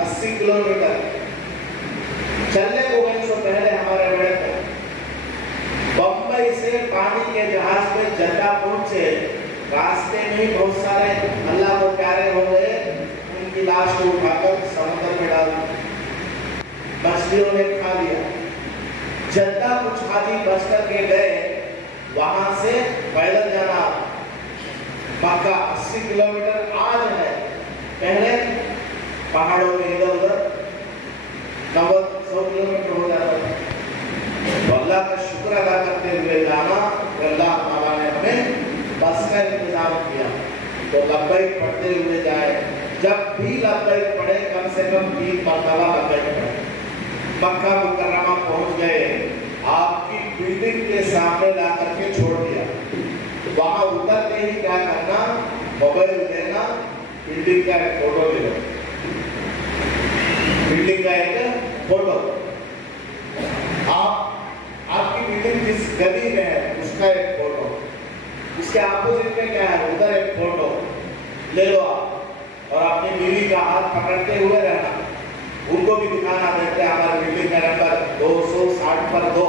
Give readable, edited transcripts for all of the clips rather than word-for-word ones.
80 kilometre चलने को गए। सो पहले हमारे बड़े बम्बई से पानी के जहाज में जद्दा पहुंचे। रास्ते में ही बहुत सारे अल्लाह को प्यारे हो गए, उनकी लाश को उठाकर समुद्र में डाल दी, मछलियों ने खा लिया। जद्दा कुछ हाजी बच करके गए, वहां से पैदल जाना मक्का 80 किलोमीटर आज है, पहले पहाड़ों में इधर उधर 90-100 किलोमीटर हो जाता था। तो अल्लाह का शुक्र अदा करते हुए जाना, अल्लाह ताला ने हमें बस का इंतजाम किया। तो लब्बैक पढ़ते हुए जाए, जब भी लब्बैक पढ़े कम से कम 3 मरतबा लब्बैक पढ़े। मक्का मुकर्रमा पहुंच गए, आपकी बिल्डिंग के सामने ला करके छोड़ दिया। वहां उतरते ही क्या करना, मोबाइल देना, बिल्डिंग का एक फोटो ले लो, बिल्डिंग का एक फोटो। आपकी बिल्डिंग जिस गली में है उसका एक फोटो, उसके अपोजिट में क्या है उधर एक फोटो ले लो आप। और अपनी बीवी का हाथ पकड़ते हुए रहना, उनको भी दिखाना, देखते हमारे बिल्डिंग का नंबर 260 पर 2।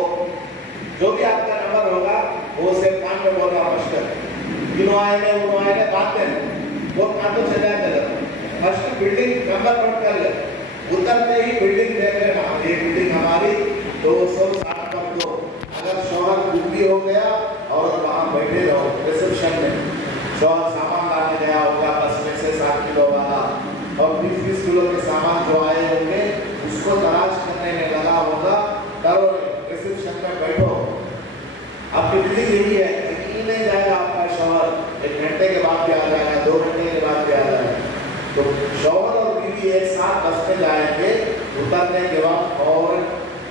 जो भी आपका नंबर होगा वो से कान में बोलना फर्स्ट, इनो आए ने बात है वो कान तो चला चला। फर्स्ट बिल्डिंग नंबर नोट कर ले, उतरते ही बिल्डिंग देख लेना, ये बिल्डिंग हमारी 260 पर 2। अगर शौहर दुखी हो गया और वहाँ बैठे रहो रिसेप्शन में, शौहर सामान लाने गया होगा बस में से 7 किलो वाला, और 20-20 किलो के सामान जो आए होंगे उसको तलाश करने में लगा होगा, करो रिसेप्शन में बैठो। आपकी बिल्डिंग यही है, यकीन नहीं जाएगा आपका शौहर 1 घंटे के बाद भी आ जाएगा, 2 घंटे के बाद भी आ जाएगा। तो शौहर और बीवी एक साथ बस में जाएंगे, उतरने के बाद और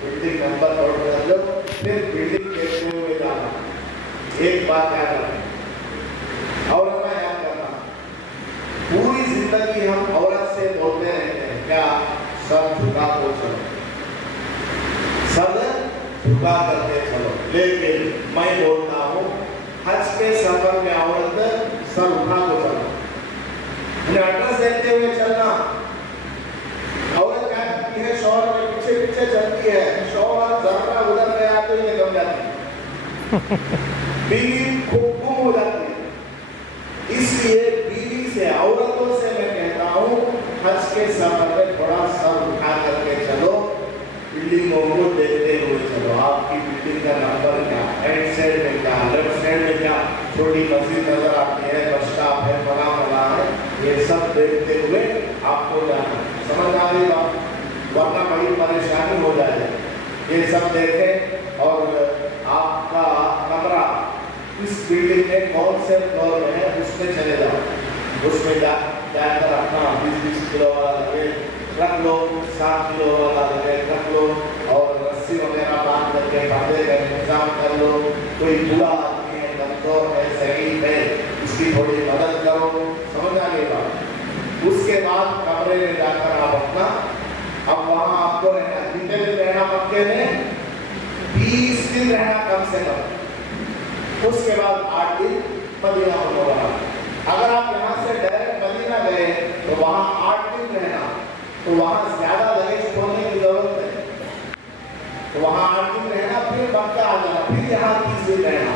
बिल्डिंग नंबर नोट कर लो, फिर बिल्डिंग देखते हुए जाना। एक बात याद रखना, औरत का याद करना, पूरी जिंदगी हम औरत से बोलते रहते हैं क्या, सब झुका को चलो, सब झुका करके चलो। लेकिन मैं बोलता हूँ हज के सफर में औरत सर उठा को चलो, उन्हें एड्रेस देते हुए चलना। औरत क्या करती है, शौहर के पीछे पीछे चलती है, शौहर जरा उधर गया तो ये गम जाती है, बीवी खूब गुम हो जाती है। इसलिए बीवी से, औरतों से मैं कहता हूँ हज के सफर में थोड़ा सर उठा करके चलो, बिल्डिंगों को देखते हुए चलो। आपकी बिल्डिंग का नंबर क्या, राइट साइड में क्या, लेफ्ट साइड में क्या, छोटी मस्जिद नजर आती है, बस स्टॉप है, फला है, ये सब देखते हुए आपको जाना। समझ आ रही बात, वरना बड़ी परेशानी हो जाएगी। ये सब देखें और आपका कमरा इस बिल्डिंग में कौन से फ्लोर में है उसमें चले जाओ, उसमें जाकर अपना 20-20 किलो वाला लगेज रख लो, 7 किलो वाला लगेज रख लो, और रस्सी वगैरह बांध करके पर्दे का इंतजाम कर लो। कोई बुरा आदमी है, कमजोर है, सही है, उसकी थोड़ी मदद करो। समझ आ गई बात। उसके बाद कमरे में जाकर आप अपना, अब वहाँ आपको रहना, कितने दिन रहना मक्के में, 20 दिन रहना कम से कम। उसके बाद 8 दिन मदीना मुनव्वरा। अगर आप यहाँ से डायरेक्ट मदीना गए तो वहाँ 8 दिन रहना, तो वहाँ ज्यादा लगेज खोलने की जरूरत है, तो वहाँ 8 दिन रहना, फिर मक्का आ जाना, फिर यहाँ 30 दिन रहना।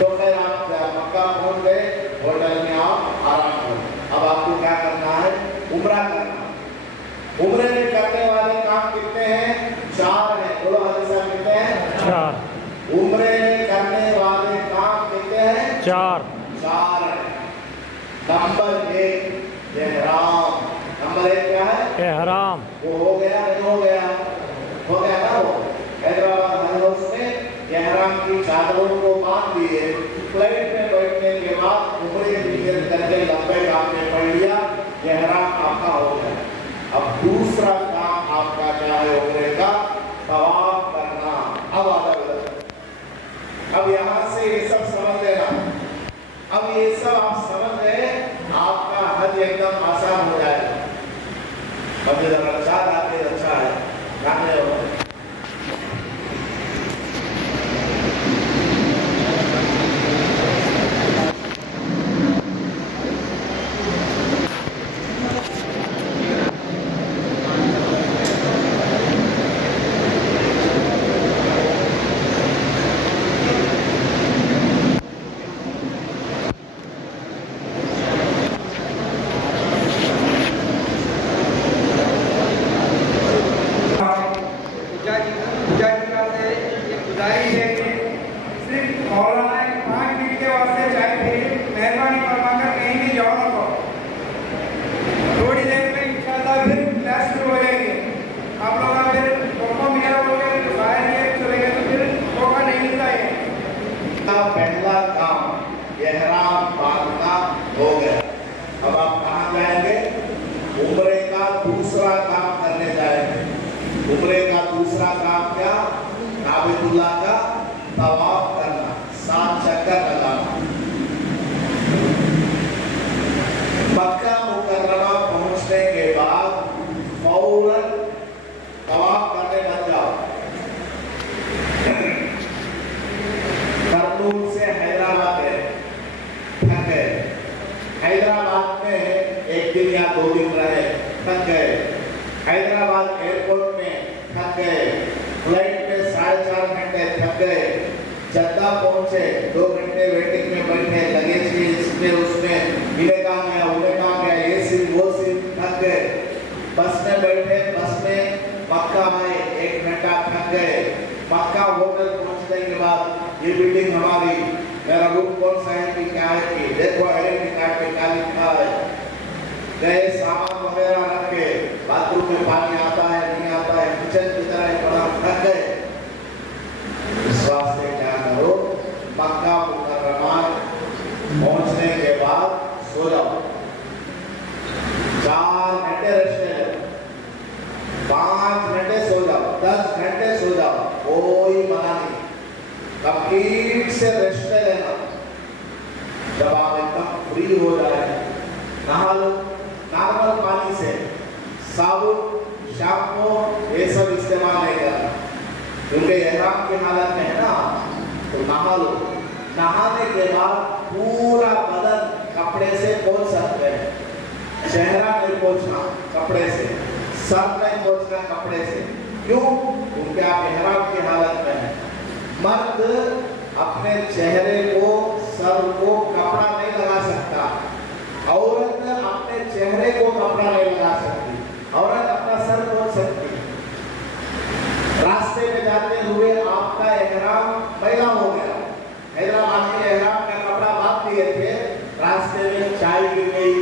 तो फिर आप मक्का पहुँच गए, होटल में आप आराम करो। अब आपको क्या करना है, उम्रा करना। उम्रे में करने वाले काम कितने हैं, 4 हैं। बोलो हदीसा कितने हैं, 4। उम्रे में करने वाले काम कितने हैं, 4 है। नंबर 1 एहराम। नंबर 1 क्या है, एहराम। वो हो गया, नहीं हो गया, हो गया ना। वो हैदराबाद हज हाउस में एहराम की चादरों को बांध दिए, फ्लाइट में बैठने के बाद उम्रे की नियत करके लब्बैक आपने पढ़ लिया, एहराम आपका हो गया। अब दूसरा काम आपका क्या है, उम्रे का तवाफ करना। अब अब यहाँ से ये सब समझ लेना। अब ये सब आप समझ गए, आपका हज एकदम आसान हो जाएगा। अब ये अच्छा आते अच्छा है गाने और का दूसरा काम करने जाएंगे। उम्रे का दूसरा काम क्या? काबतुल्लाह का तवाफ करना, 7 चक्कर लगाना। मक्का मुकर्रमा पहुंचने के बाद फौरन तवाफ करने लग जाओ। कर्नूल से हैदराबाद गए, थक गए। हैदराबाद में 1 दिन या 2 दिन रहे, थक गए। हैदराबाद एयरपोर्ट में थक गए। फ्लाइट में 4.5 घंटे थक गए। जद्दा पहुंचे, 2 घंटे वेटिंग में बैठे, लगेज में इसमें उसमें इन्हें कहाँ गया, उन्हें कहाँ गया, ये सीन वो सीन, थक गए। बस में बैठे, बस में मक्का आए, 1 घंटा थक गए। मक्का होटल पहुंचने के बाद ये बिल्डिंग हमारी, मेरा रूम कौन सा है कि क्या है कि देखो आइडेंटिटी कार्ड पे क्या लिखा है। गए, सामान वगैरह रख के, बाथरूम में पानी आता है नहीं आता है, किचन की तरह पड़ा, थक गए। इस वास्ते क्या करो, मक्का मुकर्रमा पहुंचने के बाद सो जाओ, 4 घंटे रेस्ट ले लो, 5 घंटे सो जाओ, 10 घंटे सो जाओ, कोई मना नहीं। कंप्लीट से रेस्ट ले लेना। जब आप एकदम फ्री हो जाए, नहा लो नॉर्मल पानी से, साबुन शैम्पू ये सब इस्तेमाल नहीं करना, क्योंकि एहराम की हालत में है ना, तो नहा लो। नहाने के बाद पूरा बदन कपड़े से पोंछ सकते हैं। चेहरा नहीं पोंछना कपड़े से, सर नहीं पोंछना कपड़े से। क्यों? क्योंकि आप एहराम की हालत में हैं। मर्द अपने चेहरे को, सर को कपड़ा नहीं लगा सकता, औरत अपने चेहरे को कपड़ा नहीं लगा सकती, औरत अपना सर पोंछ सकती। रास्ते में जाते हुए आपका एहराम मैला हो गया, हैदराबाद के एहराम का कपड़ा बांध दिए थे, रास्ते में चाय गिर गई,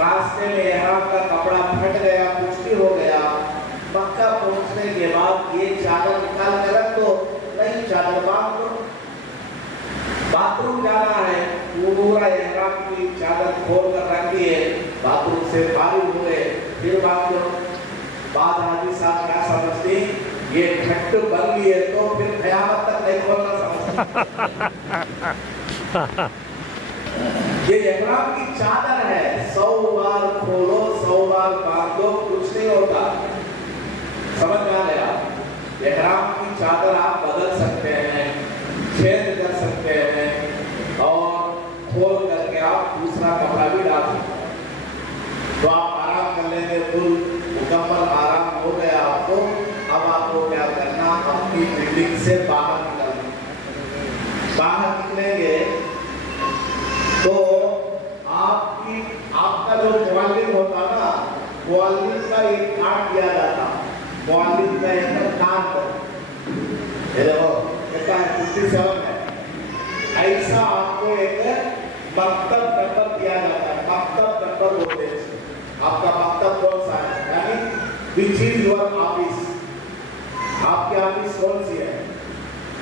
रास्ते में एहराम का कपड़ा फट गया, कुछ भी हो गया, मक्का पहुंचने के बाद ये चादर निकाल के रख दो, नहीं चादर बांध दो। बाथरूम जाना है, पूरा एहराम की चादर खोल कर रख दिए, बाथरूम से फारिग हुए, फिर बात करो। बाद हाजी साहब क्या समझते, ये घट बन गई है तो फिर क़यामत तक नहीं खोलना समझते। ये एहराम की चादर है, 100 बार खोलो, 100 बार बांधो, कुछ नहीं होता। समझ में आ गया? एहराम की चादर आप बदल सकते हैं, छेद कर सकते हैं और खोल करके आप दूसरा कपड़ा भी डाल सकते हैं। तो आप आराम कर लेंगे, फुल मुकम्मल आराम हो गया आपको। अब आपको क्या करना, अपनी बिल्डिंग से बाहर निकलना। बाहर निकलेंगे तो आपका जो मुअल्लिम होता ना, मुअल्लिम का एक कार्ड दिया जाता, मुअल्लिम का एक काम करो, ये देखो कितना है, 57 है। ऐसा आपको एक मकतब नंबर दिया जाता है, मकतब नंबर बोलते हैं। आपका मकतब कौन सा है, यानी विच इज योर ऑफिस, आपकी ऑफिस कौन सी है।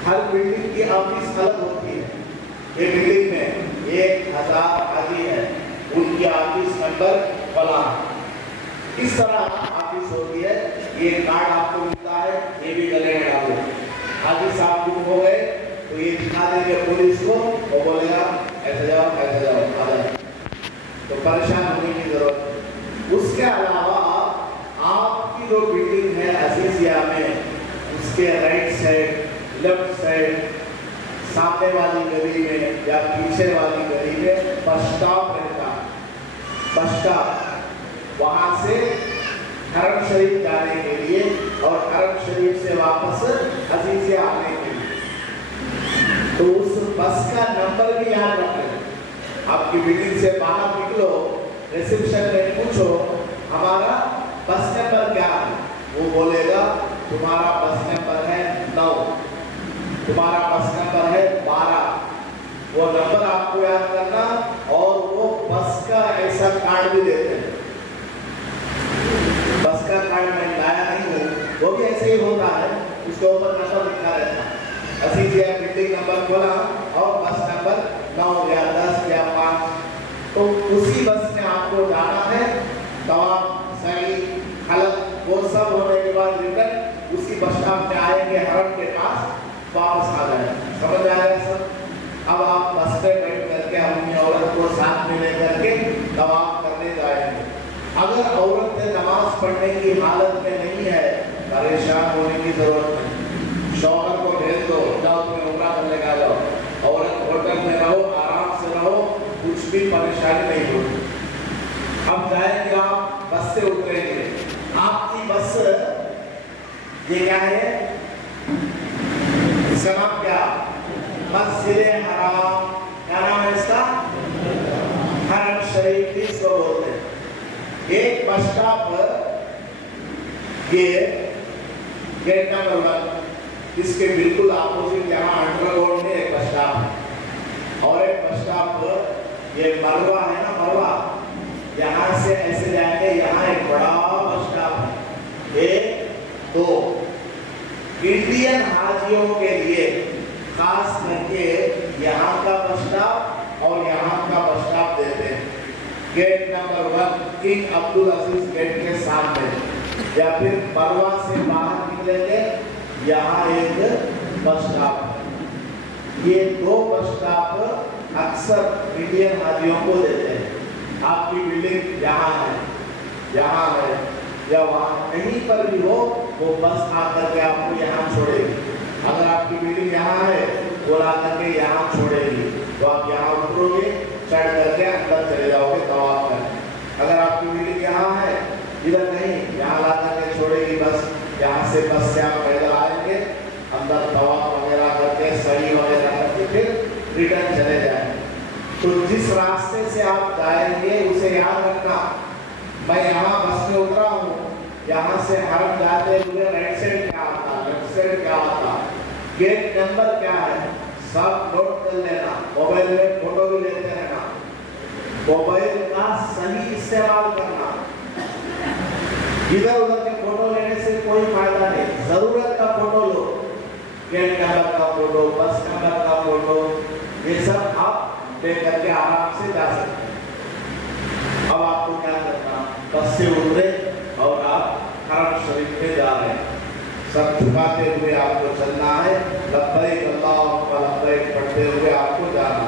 हर बिल्डिंग की ऑफिस अलग होती है। ये बिल्डिंग में 1000 हाजी है, उनकी ऑफिस नंबर फला, इस तरह ऑफिस होती है। ये कार्ड आपको मिलता है, ये भी गले में डालो। हाजी साहब गुम हो गए तो ये दिखा देंगे पुलिस को, वो बोलेगा ऐसे जाओ ऐसे जाओ, आ जाओ, तो परेशान होने की जरूरत नहीं। उसके अलावा आपकी जो बिल्डिंग है अजीजिया में, उसके राइट साइड, लेफ्ट साइड, सामने वाली गली में या पीछे वाली गली में बस स्टॉप रहता है। बस स्टॉप वहां से हरम शरीफ जाने के लिए और हरम शरीफ से वापस अजीजिया आने के लिए, तो उस बस का नंबर भी याद रखें। आपकी बिल्डिंग से बाहर निकलो, रिसेप्शन में पूछो हमारा बस नंबर क्या है, वो बोलेगा तुम्हारा बस नंबर है 9, तुम्हारा बस नंबर है 12। वो नंबर आपको याद करना, और वो बस का ऐसा कार्ड भी देते हैं। बस का कार्ड मैं लाया नहीं हूँ, वो भी ऐसे ही होता है, उसके ऊपर नंबर लिखा रहता है। अजीजिया बिल्डिंग नंबर खोला और बस नंबर 9 या 10 या 5, तो उसी बस में आपको जाना है। तवाफ सही हलक वो सब होने के बाद रिटर्न उसी बस स्टॉप पे आएंगे हरम के पास, वापस आ जाएंगे। समझ आ गया सब? अब आप बस पे बैठ करके अपनी औरत को साथ में लेकर के तवाफ करने जाएंगे। अगर औरत नमाज पढ़ने की हालत में नहीं है, परेशान होने की जरूरत नहीं। शौहर को भेज दो, जाओ तुम्हें उम्रा करने का जाओ। औरत होटल में रहो, आराम से रहो, कुछ भी परेशानी नहीं होगी। अब जाएंगे आप, बस से उतरेंगे। आपकी बस ये क्या है? इसका नाम क्या? मस्जिद हराम। क्या नाम है इसका? हरम शरीफ इसको बोलते हैं। एक बस स्टॉप ये गेट नंबर 1, इसके बिल्कुल अपोजिट यहाँ अंडर रोड में एक बस स्टॉप है, और एक बस स्टॉप ये मरवा है ना, मरवा, यहाँ से ऐसे जाएंगे, यहाँ एक बड़ा बस स्टॉप है। 1 2 इंडियन हाजियों के लिए खास करके यहाँ का बस स्टॉप और यहाँ का बस स्टॉप देते हैं। गेट नंबर 1 किंग अब्दुल अजीज गेट के सामने, या फिर मरवा से बाहर निकलेंगे, यहाँ एक बस स्टॉप है। ये 2 बस स्टॉप अक्सर इंडियन हाजियों को देते हैं। आपकी बिल्डिंग यहाँ है, यहाँ है, या वहाँ कहीं पर भी हो, वो बस आकर के आपको यहाँ छोड़ेगी। अगर आपकी बिल्डिंग यहाँ है, वो ला करके यहाँ छोड़ेगी, तो आप यहाँ उतरोगे, चढ़ करके अंदर चले जाओगे तवाफ करने। अगर आपकी बिल्डिंग यहाँ है, इधर नहीं, यहाँ ला करके छोड़ेगी बस। यहाँ से बस से आप पैदल आएंगे, अंदर तवाफ वगैरह करके, सही वगैरह करके फिर रिटर्न चले जाएंगे। तो जिस रास्ते से आप जाएंगे उसे याद रखना। मैं यहाँ बस में उतरा हूँ, यहाँ से हरम जाते हुए राइट साइड क्या आता, लेफ्ट साइड क्या आता, गेट नंबर क्या है, सब नोट कर लेना। मोबाइल में फोटो भी लेते रहना। मोबाइल का सही इस्तेमाल करना। इधर उधर के फोटो लेने से कोई फायदा नहीं। जरूरत का फोटो लो, गेट नंबर का फोटो, बस नंबर का फोटो, ये सब आप लेकर के आराम से जा सकते हैं। अब आपको क्या करना, बस से उतरे और आप हरम शरीफ में जा रहे हैं। सब झुकाते हुए आपको चलना है, लब्बैक अल्लाहुम्मा लब्बैक पढ़ते हुए आपको जाना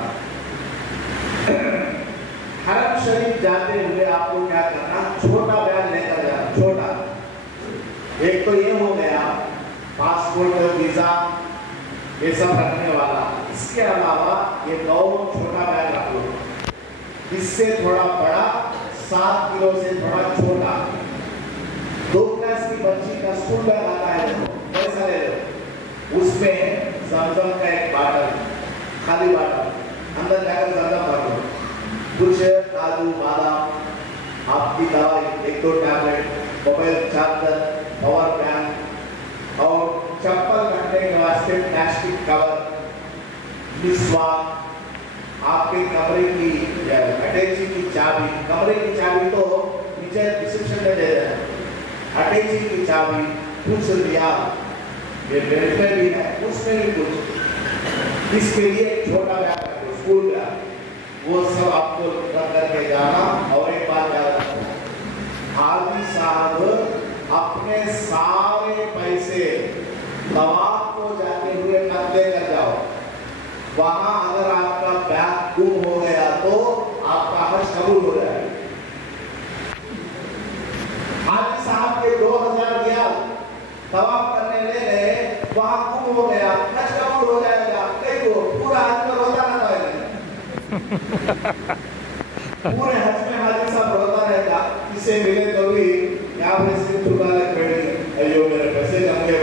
है। हरम शरीफ जाते हुए आपको क्या करना, छोटा बैग लेकर जाना। छोटा, एक तो ये हो गया पासपोर्ट, वीजा, ये सब रखने वाला। इसके अलावा ये 2 छोटा बैग रख लो। इससे थोड़ा बड़ा, 7 किलो से थोड़ा छोटा, 2 क्लास की बच्ची का स्कूल बैग आता है, पैसा ले लो। उसमें ज़मज़म का एक बाटल, खाली बाटल, अंदर जाकर ज़मज़म भर लो। कुछ काजू बादाम, आपकी दवाई, 1-2 tablet, mobile charger, power bank, और चप्पल रखने के वास्ते प्लास्टिक कवर, मिसवाक, आपके कमरे की अटैची की चाबी। कमरे की चाबी तो नीचे रिसेप्शन में दे रहे हैं। अटैची की चाबी, कुछ रियाल, ये बेल्ट में भी है, उसमें भी कुछ। इसके लिए एक छोटा बैग रखो, स्कूल बैग, वो सब आपको रख करके जाना। और एक बात याद रखना, हाजी साहब अपने सारे पैसे तवाफ को जाते हुए मत लेकर जाओ। वहां अगर आपका बैग गुम हो गया तो आपका हज कबूल हो जाएगा। हाजी साहब के 2000 रियाल तवाफ करने ले गए, वहां गुम हो गया, हज कबूल हो जाएगा। देखो पूरा हज में रोता रहता है। पूरे हज में हाजी साहब रोता रहता, किसे मिले तो भी यहाँ पे सिर झुका ले बैठी, अयो मेरे पैसे जम गए,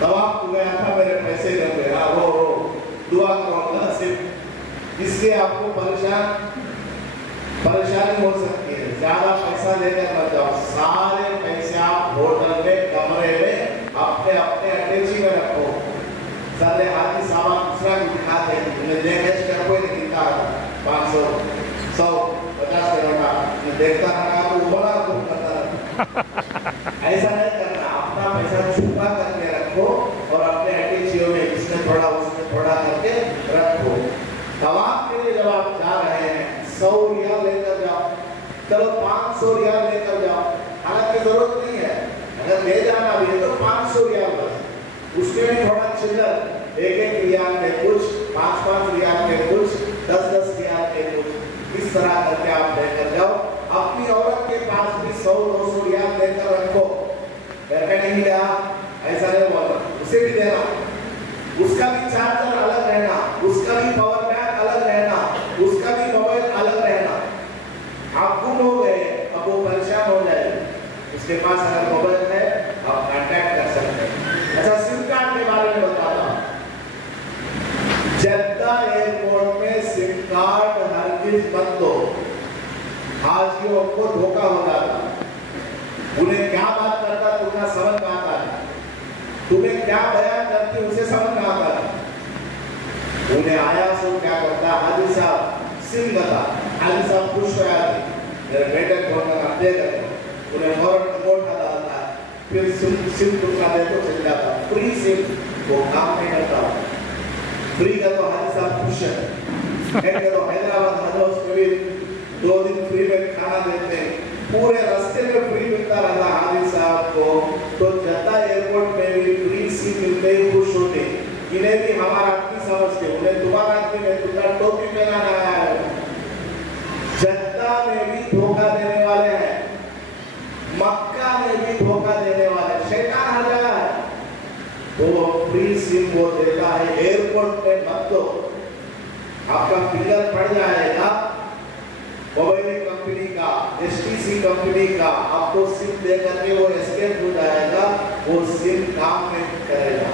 तवाफ हो गया था, मेरे पैसे जम गए। वो दुआ करो अल्लाह से, इससे आपको परेशानी हो सकती है। ज्यादा पैसा लेकर मत जाओ, सारे पैसे आप होटल में, कमरे में अपने अपने अटैची में रखो। सारे हाथी सामान दूसरा को दिखाते हैं, उन्हें देख कर कोई नहीं दिखता, 500 100 50 करोड़ देखता रहा तो बड़ा दुख करता रहा। ऐसा नहीं करना, अपना पैसा छुपा करके रखो और अपने अटैचियों में इसमें थोड़ा उसमें थोड़ा करके रखो। तवाफ के लिए जब आप जा रहे हैं 100 रियाल लेकर जाओ, चलो 500 रियाल लेकर जाओ, जरूरत नहीं है, अगर ले जाना भी है तो 500 रियाल बस, उसमें भी थोड़ा चिल्लर 1-1 रियाल के कुछ, 5-5 रियाल के कुछ, 10-10 रियाल के कुछ, इस तरह करके आप लेकर जाओ। अपनी औरत के पास भी 100-200 रियाल लेकर रखो, करके नहीं लिया ऐसा नहीं बोलना, उसे भी देना, उसका भी चार्जर अलग रहना, उसका भी पावर बैंक अलग रहना, उसका भी मोबाइल अलग रहना। आप गुम हो गए अब वो परेशान हो जाएगी, उसके पास अगर मोबाइल है आप कांटेक्ट कर सकते हैं। अच्छा, सिम कार्ड के बारे में बताता हूँ। जद्दा एयरपोर्ट में सिम कार्ड हरगिज मत दो, हाजियों को धोखा हो जाता, उन्हें क्या बात करता तुम्हें समझ में आता है, तुम्हें क्या बयान करती उसे समझ में आता है। उन्हें आया सो क्या करता, हाजी साहब सिम बता, हाजी साहब खुश हो जाते, मेरे बेटे को दे गए, उन्हें फौरन नोट डालता, फिर सिम टुकड़ा दे तो चल जाता। फ्री सिम वो काम नहीं करता, फ्री का तो हाजी साहब खुश है, तो हैदराबाद हजोस में भी 2 दिन फ्री में खाना देते हैं, पूरे रास्ते में फ्री मिलता रहता हाजी साहब को, तो जद्दा एयरपोर्ट में भी फ्री सिम मिलते ही खुश होते। इन्हें भी हमारा आदमी समझते, उन्हें तुम्हारा आदमी में तुम्हारा टोपी पहनाना आया है। जद्दा में भी धोखा देने वाले हैं, मक्का में भी धोखा देने वाले, शैतान हर जगह है, वो फ्री सिम वो देता है। एयरपोर्ट में मत दो, आपका फिंगर पड़ जाएगा, मोबाइल कंपनी का, एसटीसी कंपनी का आपको सिम दे करके वो एस्केप हो जाएगा, वो सिम काम नहीं करेगा,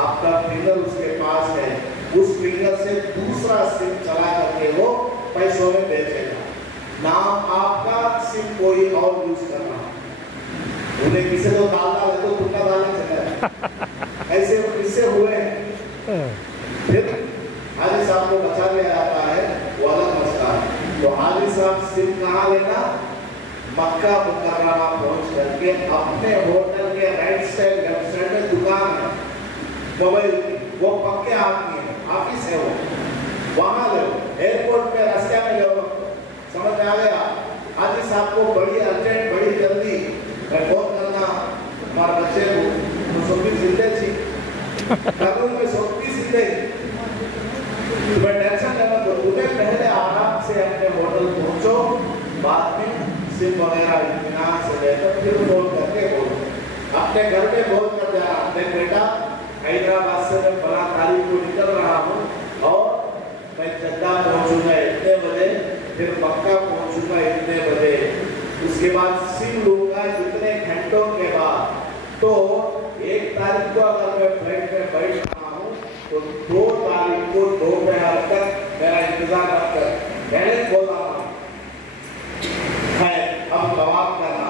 आपका फिंगर उसके पास है, उस फिंगर से दूसरा सिम चला करके वो पैसों में बेचेगा, नाम आपका, सिम कोई और यूज करना, उन्हें किसे तो डालना है तो तुमका डालने चला ऐसे वो किससे हुए। फिर हाजी साहब को बचा लिया जाता है, वो अलग मसला है। तो हाजी साहब सिम कहाँ लेना, मक्का मुकर्रमा पहुंच करके अपने होटल के राइट साइड लेफ्ट साइड में दुकान है मोबाइल की, वो पक्के आदमी है, ऑफिस है वो, वहां ले लो, एयरपोर्ट पे रास्ते में ले लो, समझ में आ गया। हाजी साहब को बड़ी अर्जेंट, बड़ी जल्दी फोन करना, हमारे बच्चे को सोपी जिंदे थी कानून में सोपी जिंदे, तुम्हें टेंशन लेना तो तुम्हें पहले आराम से अपने होटल पहुंचो, बाद में सिम वगैरह इत्मीनान से लेकर फिर फोन करके बोलो, अपने घर में बोल कर जाना, देख बेटा हैदराबाद से मैं 12 तारीख को निकल रहा हूँ और मैं जद्दा पहुंचूंगा इतने बजे, फिर मक्का पहुंचूंगा इतने बजे, उसके बाद सिम लूंगा इतने घंटों के बाद, तो 1 तारीख को अगर मैं फ्लाइट में बैठ रहा हूँ तो 2 तारीख को दोपहर तक मेरा इंतजार कर पहले बोल रहा हूँ है। अब तवाफ करना,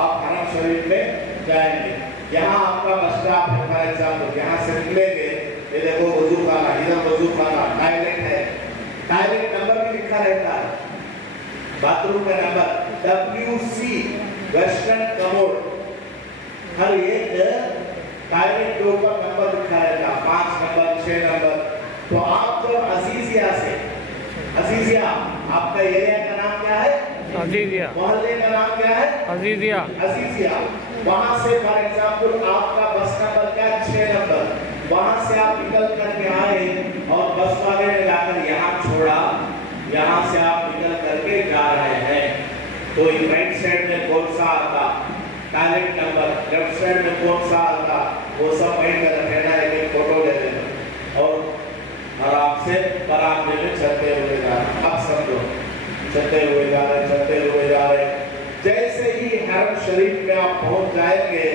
आप हरम शरीफ में जाएंगे, यहाँ आपका बस स्टॉप है, फॉर एग्जाम्पल यहाँ से निकलेंगे, ये देखो वजू खाना, इधर वजू खाना, टॉयलेट है, टॉयलेट नंबर भी लिखा रहता है, बाथरूम का नंबर WC वेस्टर्न कमोड, हर एक टॉयलेट के ऊपर नंबर लिखा रहेगा, 5 नंबर 6 नंबर। तो आप जब अजीजिया से, अजीजिया आपका एरिया का नाम क्या है, अजीजिया, मोहल्ले का नाम क्या है, अजीजिया, अजीजिया, वहां से फॉर एग्जाम्पल आपका बस नंबर क्या 6 नंबर, वहां से आप निकल करके आए और बस वाले ने जाकर यहाँ छोड़ा, यहाँ से आप निकल करके जा रहे हैं, तो राइट साइड में कौन सा आता, टॉयलेट नंबर, लेफ्ट साइड में कौन सा आता, वो सब माइंड में रखना है, एक फोटो ले लेना और आराम से बरामदे में चलते हुए जा रहे, अब समझो चलते हुए जा रहे, चलते हुए जा रहे, जैसे ही हरम शरीफ में आप पहुंच जाएंगे,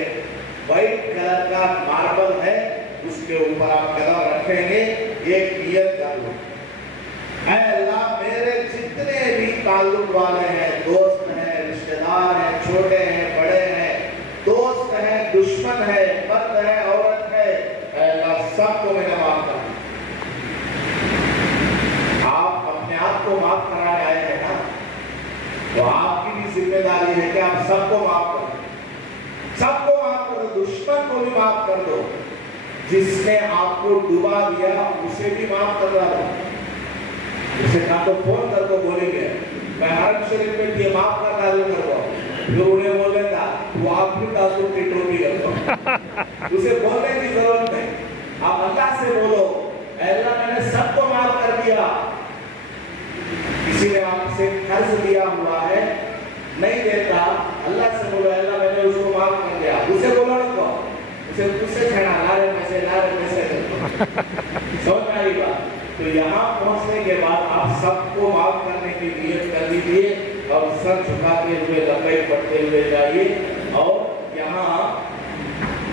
व्हाइट कलर का मार्बल है, उसके ऊपर आप कदम रखेंगे, एक नियत कर लो, ऐ अल्लाह मेरे जितने भी ताल्लुक वाले हैं, दोस्त हैं, रिश्तेदार हैं, छोटे हैं, बड़े हैं, दोस्त हैं, दुश्मन है, मर्द है, औरत है, ऐ अल्लाह सबको मैंने माफ कर दिया। आप अपने आप को माफ कराने आए हैं ना, तो आपकी भी जिम्मेदारी है कि आप सबको माफ कर दो, सबको माफ कर दो, दुश्मन को भी माफ कर दो, जिसने आपको डुबा दिया उसे भी माफ कर दो, उसे ना तो फोन कर दो बोलेंगे मैं हरम शरीफ में ये माफ कर डालू कर दो, जो उन्हें बोल रहा था वो आप भी तासुब की टोपी रखो, उसे बोलने की जरूरत नहीं, आप अल्लाह से बोलो अल्लाह मैंने सबको माफ कर दिया। किसी ने आपसे कर्ज लिया हुआ है नहीं देता, अल्लाह से बोलो अल्लाह मैंने उसको माफ कर दिया, उसे बोलो ना, उसे उससे छेड़ा ला रहे पैसे समझ में आई बात। तो यहाँ पहुंचने के बाद आप सबको माफ करने की नियत कर लीजिए और सर झुकाते हुए लंबाई पढ़ते हुए जाइए और यहाँ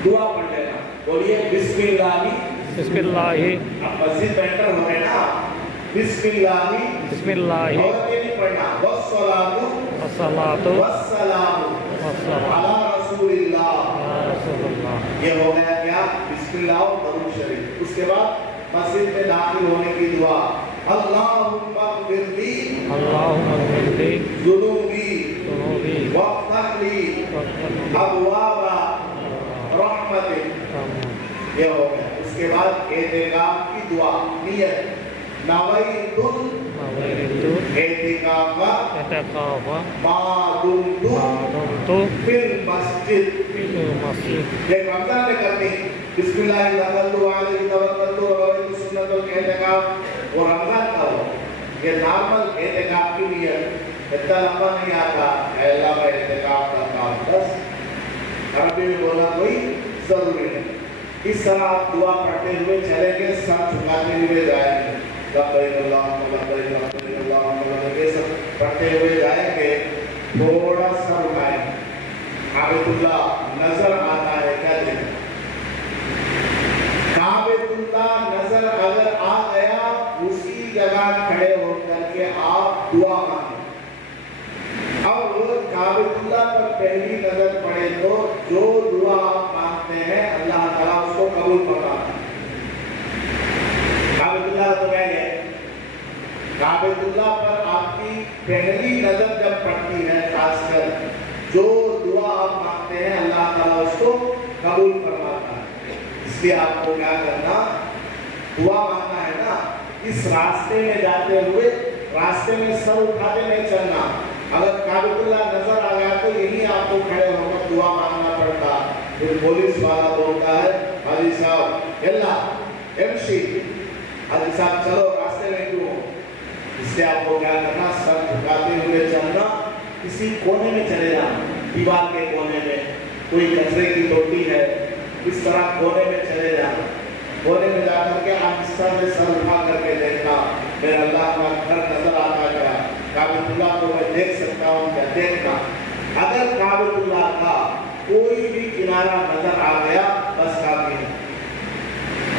दुआ पढ़ लेना। बोलिए बिस्मिल्लाही बिस्मिल्लाही। आप मस्जिद में एंटर हो रहे ना, बिस्मिल्लाही बिस्मिल्लाही और ये नहीं पढ़ना वस्सलातु वस्सलातु वस्सलामु वस्सलामु अला रसूलिल्लाह। या रसूलुल्लाह। ये हो गया क्या, बिस्मिल्लाह और दरूद शरीफ। उसके बाद मस्जिद में दाखिल होने की दुआ, अल्लाहुम्मा ग़फिरली अल्लाहुम्मा ग़फिरली ज़ुनूबी ज़ुनूबी वफ़्तह ली अबवाबा रहमतिक। ये हो गया। उसके बाद एतिकाफ की दुआ, नियत नवैतुल एतिकाफ मा दुमतु फिल मस्जिद। ये रमजान में करनी बिस्मिल्लाहिर्रहमानिर्रहीम तवक्कलतु व रवैतु सुन्नतुल एतिकाफ, वो रमजान का हो। ये नॉर्मल एतिकाफ की नियत, इतना लंबा नहीं आता, अल्लाह का एतिकाफ करता हूं बस, अरबी में बोलना कोई जरूरी नहीं। इस तरह आप दुआ पढ़ते हुए चलेंगे, सर झुकाते हुए जाएंगे, लब्बैक अल्लाहुम्मा लब्बैक लब्बैक अल्लाहुम्मा लब्बैक, सब पढ़ते हुए जाएंगे। थोड़ा सा उठाएंगे, काबतुल्लाह नजर आता है क्या देखना, काबतुल्लाह नजर अगर आ गया उसी जगह खड़े होकर के आप दुआ मांगे। अब काबतुल्लाह पर पहली नजर पड़े तो जो दुआ आप मांगते हैं अल्लाह ताला उसको कबूल फरमाता है। काबतुल्लाह तो क्या है, काबतुल्लाह पर आपकी पहली नजर जब पड़ती है, खासकर जो दुआ आप मांगते हैं अल्लाह ताला उसको कबूल फरमाता है। इसलिए आपको क्या करना, दुआ मांगना है ना, इस रास्ते में जाते हुए रास्ते में सर उठाते नहीं चलना। अगर काबतुल्लाह नजर आ गया तो यही आपको खड़े होकर दुआ मांगना पड़ता। फिर पुलिस वाला बोलता है हाजी साहब यल्ला एमसी, हाजी साहब चलो रास्ते में क्यों। इससे आपको क्या करना, सर झुकाते हुए चलना, किसी कोने में चले जाना, दीवार के कोने में, कोई कचरे की टोटी है, इस तरह कोने में चले जाना। कोने में जाकर के आहिस्ता से सर उठा करके देखना, मेरे अल्लाह का घर नजर आता क्या, काबतुल्लाह को मैं देख सकता हूँ क्या, देखना। अगर काबतुल्लाह का कोई भी किनारा नजर आ गया बस काफी है,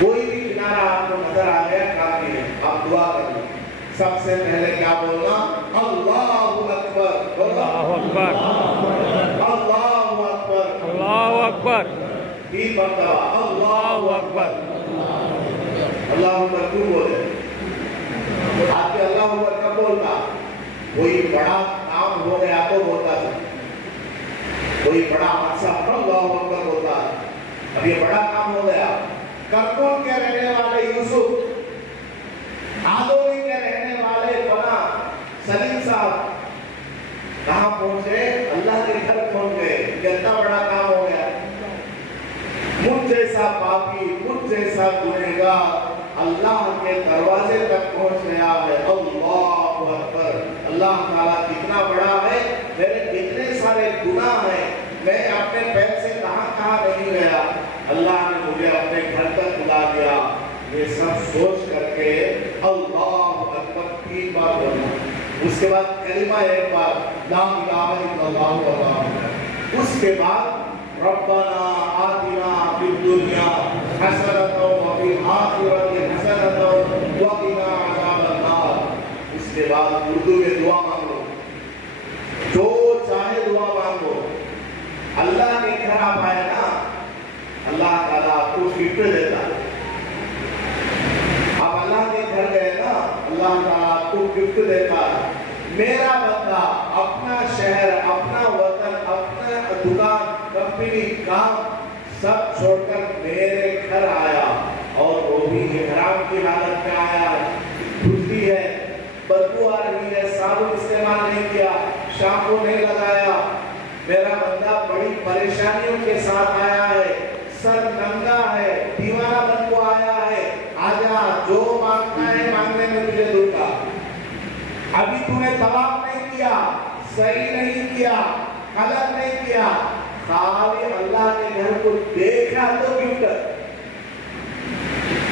कोई भी किनारा आपको नजर आ गया काफी है। आप दुआ करें, सबसे पहले क्या बोलना, अल्लाहु अकबर, अल्लाहु अकबर, अल्लाहु अकबर, अल्लाहु अकबर, 3 मरतबा अल्लाहु अकबर। अल्लाहु अकबर क्यों बोले, आपके अल्लाहु अकबर कब बोलता, कोई बड़ा काम हो गया तो बोलता था, कोई बड़ा हादसा अल्लाहु अकबर बोलता। अब ये बड़ा काम हो गया, करकोन के रहने वाले यूसुफ, आदोरी के रहने वाले फला सलीम साहब कहाँ पहुंचे, अल्लाह के घर पहुंच गए। कितना बड़ा काम हो गया, मुझ जैसा पापी, मुझ जैसा गुनहगार अल्लाह के दरवाजे तक पहुंच गया है। अल्लाहु अकबर, अल्लाह ताला कितना बड़ा है, मेरे कितने सारे गुनाह हैं, मैं अपने पैर से कहां नहीं गया, अल्लाह ने मुझे अपने घर तक बुला दिया। ये सब सोच करके अल्लाहु अकबर 3 बार बोलना। उसके बाद कलिमा एक बार ला इलाहा इल्लल्लाह अल्लाह। उसके बाद रब्बना आतिना फिद दुनिया हसनतन व फिल आखिरति हसनतन व क़िना अज़ाबन नार। उसके बाद उर्दू में दुआ मांगो, जो चाहे दुआ मांगो। अल्लाह के घर आप आए ना, अल्लाह ताला आपको गिफ्ट देता है। आप अल्लाह के घर गए ना, अल्लाह ताला आपको गिफ्ट देता है। मेरा बंदा अपना शहर, अपना वतन, अपना दुकान, कंपनी, काम सब छोड़कर मेरे घर आया, और वो भी इहराम की हालत में आया, खुजली है, बदबू आ रही है, साबुन इस्तेमाल नहीं किया, शैम्पू नहीं लगाया, मेरा परेशानियों के साथ आया है, सर नंगा है, दीवाना बन को आया है, आजा जो मांगना है मांगने में तुझे दूंगा। अभी तूने तवाफ नहीं किया, सही नहीं किया, गलत नहीं किया, खाली अल्लाह के घर को देखा तो गिफ्ट,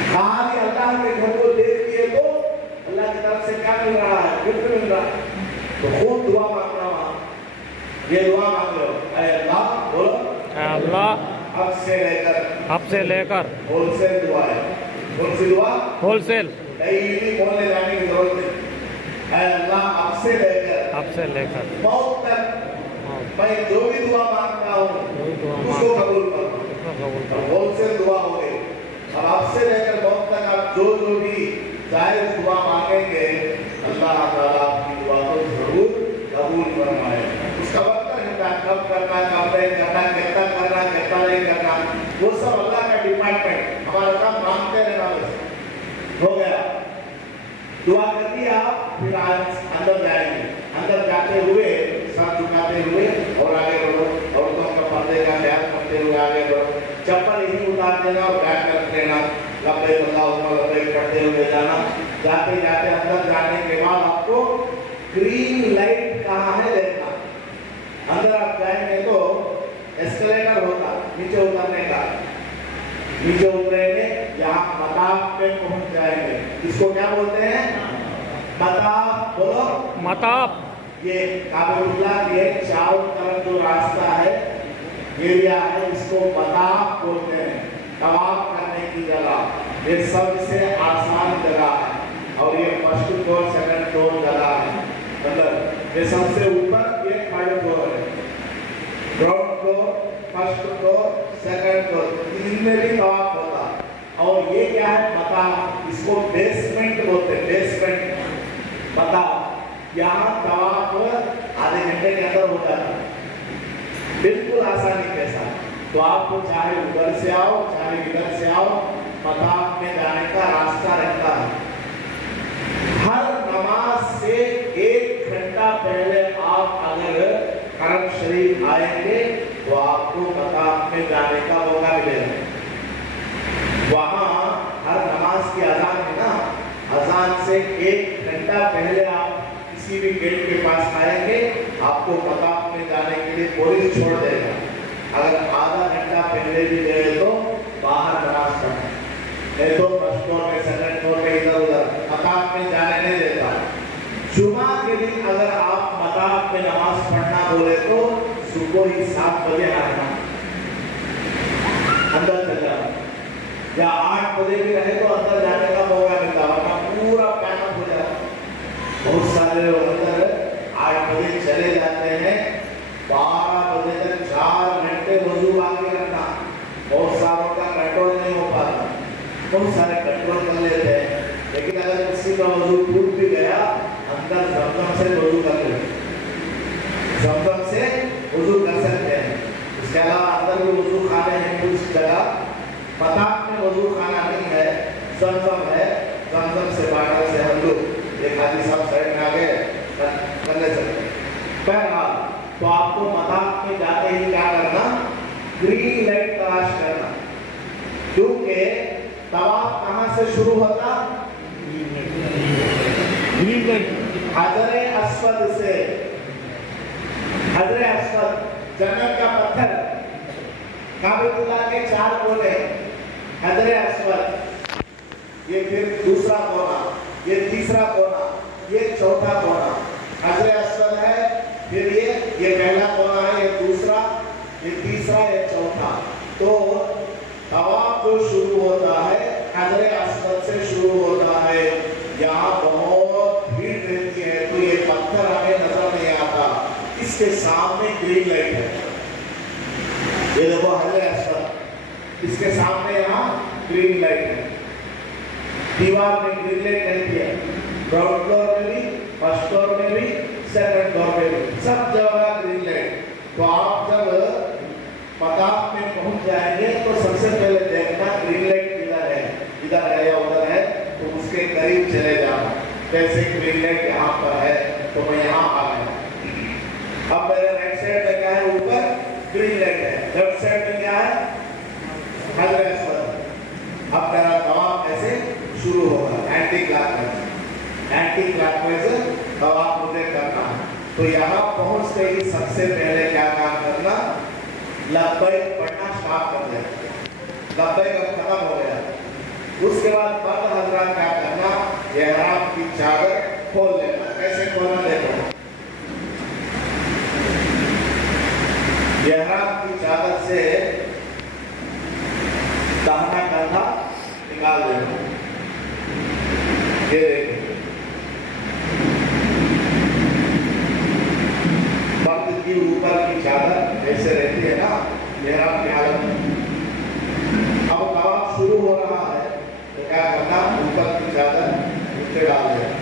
खाली अल्लाह के घर को देख लिए तो अल्लाह की तरफ से क्या मिल रहा है, गिफ्ट मिल रहा है। तो खूब दुआ मांगना, ये दुआ मांग लो, अरे अल्लाह बोलो, अल्लाह अब से लेकर होलसेल दुआ है, कौन सी दुआ? होलसेल, डेली बोलने जाने की जरूरत नहीं। अरे अल्लाह अब से लेकर मौत तक मैं जो भी दुआ मांगता हूँ उसको कबूल करना, होलसेल दुआ हो गई। अब आपसे लेकर मौत तक आप जो जो भी जायज दुआ मांगेंगे अल्लाह ताला आपकी दुआ को जरूर कबूल फरमाए। उसका वक्त है कब करना, कब नहीं करना, कितना करना, कितना नहीं करना, वो सब अल्लाह का डिपार्टमेंट, हमारा काम मांगते रहना बस हो गया। दुआ कर दी आप, फिर आज अंदर जाएंगे, अंदर जाते हुए सर झुकाते हुए और आगे बढ़ो, औरतों का पर्दे का ख्याल करते हुए आगे बढ़ो, चप्पल यही उतार देना और बैठ कर लेना, लब्बैक अल्लाहुम्मा लब्बैक पढ़ते हुए जाना। जाते जाते अंदर जाने के बाद आपको ग्रीन लाइट कहाँ है देखना। अंदर आप जाएंगे तो एस्केलेटर होता नीचे उतरने का, नीचे उतरेंगे, यहाँ मताफ पे पहुंच जाएंगे। इसको क्या बोलते हैं? मताफ, बोलो मताफ। ये काबुल्लाह के चारों तरफ जो रास्ता है, एरिया है, इसको मताफ बोलते हैं, तवाफ करने की जगह। ये सबसे आसान जगह है और ये फर्स्ट फ्लोर सेकंड फ्लोर जगह है। मतलब ये सबसे ऊपर ये थर्ड फ्लोर है, ground floor, first floor, second floor, इनमें भी तवाफ होता। और ये क्या है? मताफ, इसको बेसमेंट बोलते हैं, बेसमेंट मताफ। यहाँ तवाफ आधे घंटे के अंदर हो जाता है, बिल्कुल आसानी के साथ। तो आपको चाहे उधर से आओ चाहे इधर से आओ, मताफ में जाने का रास्ता रहता है। हर नमाज से 1 घंटा पहले आप अगर हरम शरीफ आएंगे तो आपको मताफ में जाने का मौका मिलेगा। वहाँ हर नमाज की अजान है ना, अजान से 1 घंटा पहले आप किसी भी गेट के पास आएंगे, आपको मताफ में जाने के लिए पुलिस छोड़ देगा। अगर आधा घंटा पहले भी गए तो बाहर नमाज पढ़ना, नहीं तो फर्स्ट फ्लोर में, सेकंड फ्लोर में, इधर उधर मताफ में जाने नहीं देता। जुमा के दिन अगर आप मताफ में नमाज पढ़ना बोले तो सुबह ही 7 बजे आना, अंदर चल जाना, या 8 बजे भी रहे तो अंदर जाने का मौका मिलता, वरना पूरा पैनअप हो जाता। बहुत सारे लोग अंदर 8 बजे चले जाते हैं, 12 बजे तक 4 घंटे वजू बाकी रखना। बहुत सारों का कंट्रोल नहीं हो पाता, बहुत सारे कंट्रोल कर लेते हैं, लेकिन अगर किसी का वजू टूट भी गया, अंदर जमजम से वजू कर ले, जमजम से वजू कर सकते हैं। इसके अलावा अंदर भी वजू खाने हैं कुछ जगह, मताफ में वजू खाना नहीं है, जमजम है, जमजम से बाटल से हम लोग एक हाजी साहब साइड में आ गए कर ले सकते हैं। बहरहाल तो आपको मताफ में जाते ही क्या करना? ग्रीन लाइट तलाश करना, क्योंकि तवाफ कहाँ से शुरू होता? हजरे अस्वद से। हजरे अस्वद जन्नत का पत्थर, काबतुल्लाह के 4 कोने, हजरे अस्वद, ये फिर दूसरा कोना, ये तीसरा कोना, ये चौथा कोना। हजरे अस्वद है, फिर ये पहला कोना है, ये दूसरा, ये तीसरा, ये चौथा। तो तवाफ जो शुरू होता है हजरे अस्वद से शुरू होता है। यहाँ बहुत भीड़ रहती है, तो ये पत्थर हमें नजर नहीं आता, इसके सामने ग्रीन लाइट है, ये देखो हजरे अस्वद, इसके सामने यहाँ ग्रीन लाइट है। दीवार में ग्रीन लाइट रहती है, ग्राउंड फ्लोर में भी, फर्स्ट फ्लोर में भी, सेकंड फ्लोर में भी, सब जगह ग्रीन लाइट। तो आप जब मताफ में पहुंच जाएंगे तो सबसे पहले देखना ग्रीन लाइट इधर है या उधर है, तो उसके करीब चले जाना। जैसे ग्रीन लाइट यहाँ पर है तो मैं यहाँ आ गया, अब मेरे राइट साइड में क्या है? ऊपर ग्रीन लाइट है, एंटी क्लॉकवाइज तवाफ मुझे करना है। तो यहाँ पहुंचते ही सबसे पहले क्या काम करना, लब्बैक पढ़ना स्टार्ट कर देना। लब्बैक अब खत्म हो गया, उसके बाद मर्द हजरात क्या करना, एहराम की चादर खोल लेना। कैसे खोलना देखो, एहराम की चादर से दाहिना कंधा निकाल देना। ये देखिए मर्द की ऊपर की चादर ऐसे रहती है ना एहराम की हालत में। अब तवाफ शुरू हो रहा है तो क्या करना, ऊपर की चादर नीचे डाल देना,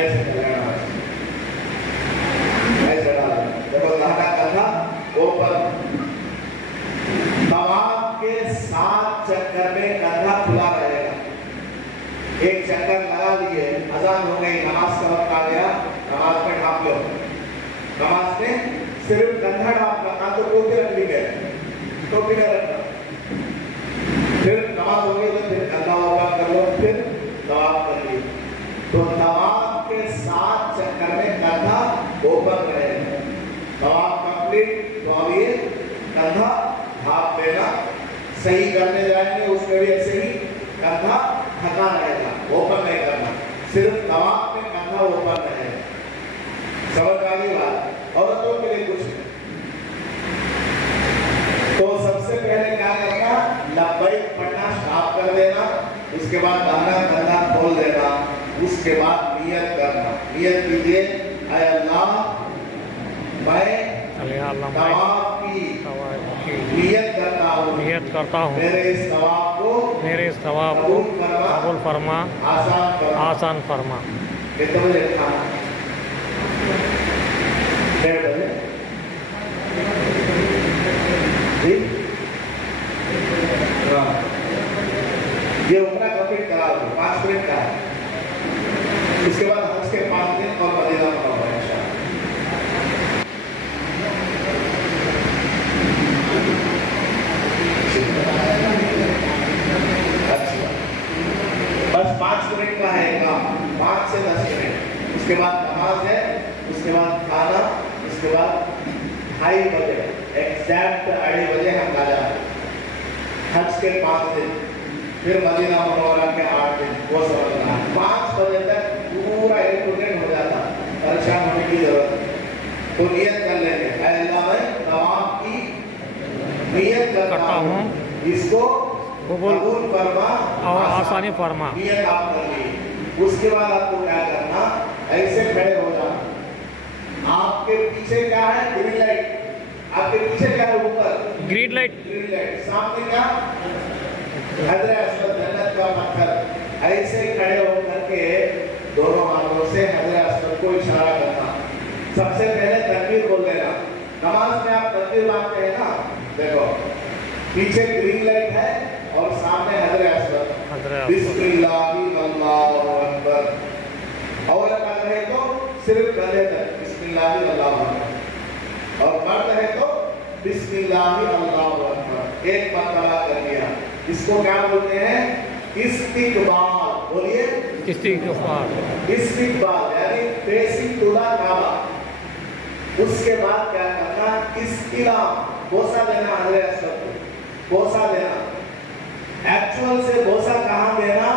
ऐसे करना, ऐसे डाल देना। देखो दाहिना कंधा ऊपर। तवाफ के 7 चक्कर में कंधा खुला रहेगा। एक चक्कर लगा लिए, अजान हो गई, नमाज का वक्त आ गया, नमाज में ढाप लो। नमाज में सिर्फ कंधा ढापना, तो टोपी रख ली गए, टोपी न रखना। फिर नमाज हो गई तो फिर कंधा ऊपर कर लो, फिर तवाफ कर ली। तो तवाफ के 7 चक्कर में कंधा ऊपर रहेगा। तवाफ कंप्लीट, तो अब ये कंधा ढाप लेना। सही करने जाएंगे उसमें भी ऐसे ही कंधा ढका रहेगा, ओपन नहीं करना, सिर्फ तवाफ में कंधा ओपन रहेगा। समझ आ गई बात? औरतों के लिए कुछ नहीं। तो सबसे पहले क्या करना, लब्बैक पढ़ना स्टार्ट कर देना, उसके बाद दाहिना कंधा खोल देना, उसके बाद नियत करना। नियत कीजिए, ऐ अल्लाह मैं तवाफ की नियत करता हूँ, मेरे इस तवाफ को कबूल फरमा, आसान फरमा। कितने बजे खाना? 1:30 बजे जी। ये उम्रा कंप्लीट करा दो, 5 मिनट का है। इसके बाद हज के 5 दिन और मदीना मुनव्वरा इंशाअल्लाह। बस 5 मिनट का है काम, 5 से 10 मिनट। उसके बाद नमाज है, उसके बाद खाना, उसके बाद 2:30 बजे एग्जैक्ट 2:30 बजे हम आ जाते। हज के 5 दिन, फिर मदीना मुनव्वरा के 8 दिन, वो समझना है। 5 बजे तक पूरा इंपोर्टेंट हो जाता, परेशान होने की जरूरत नहीं। तो नियत कर लेंगे, ऐ अल्लाह मैं तवाफ की नियत करता हूँ, इसको कबूल फरमा और आसानी फरमा। नियत आप कर ली। उसके बाद आपको क्या करना, ऐसे खड़े हो जाना। आपके पीछे क्या है, ग्रीन लाइट। आपके पीछे क्या है, ऊपर ग्रीन लाइट। Green light. सामने क्या, हजरे अस्वद जन्नत का पत्थर। ऐसे खड़े होकर के दोनों हाथों से हजरे अस्वद को इशारा करना। सबसे पहले तकबीर बोल देना। नमाज में आप तकबीर मांगते हैं ना, देखो पीछे ग्रीन लाइट है और सामने हजरे अस्वद। बिस्मिल्लाहि अल्लाहु अकबर। और अगर है तो सिर्फ गले तक बिस्मिल्लाहि अल्लाहु अकबर, और मर्द है तो बिस्मिल्लाहि अल्लाहु अकबर। एक मरतबा कर दिया। इसको क्या बोलते हैं, इस्तिकबाल। बोलिए इस्तिकबाल। इस्तिकबाल यानी फेसिंग टू द काबा। उसके बाद क्या करना, इस्तिलाम, बोसा देना हजरे अस्वद को, बोसा देना। एक्चुअल से बोसा कहाँ देना,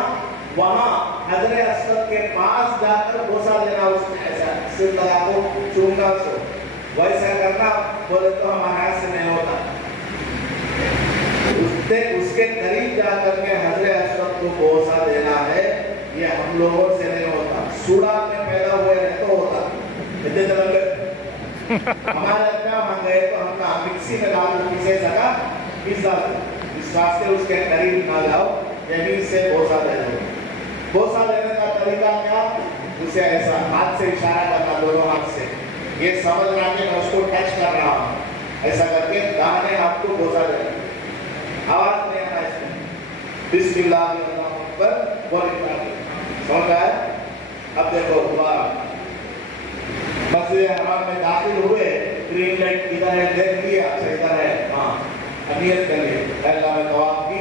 वहां हजरे अस्वद के पास जाकर बोसा देना। उसमें ऐसा सिर लगा को चूमना, सो वैसा करना। बोले तो हमारे यहाँ से नहीं होता। उसके करीब जाकर के हजरे अस्वद को बोसा देना है, ये हम लोगों से नहीं होता। सूडान में पैदा हुए हैं तो होता। इतने तरह हमारे क्या हम गए तो हम ना मिक्सी में डाल पीसे सका, पिज्जा। इस वास्ते उसके करीब ना जाओ, यहीं से बोसा दे दो। बोसा देने का तरीका क्या, उसे ऐसा हाथ से इशारा करना, दोनों हाथ से। ये समझना कि मैं उसको टच कर रहा हूँ, ऐसा करके दाहिने हाथ को बोसा देना। आवाज नहीं आना इसमें, बिस्मिल्लाह अकबर बोलना। समझ रहा है? अब देखो दोबारा मस्जिद हराम में दाखिल हुए, ग्रीन लाइट इधर है, देख लिया, अच्छा इधर है, हाँ नियत कर ली, अल्लाह मैं तवाफ की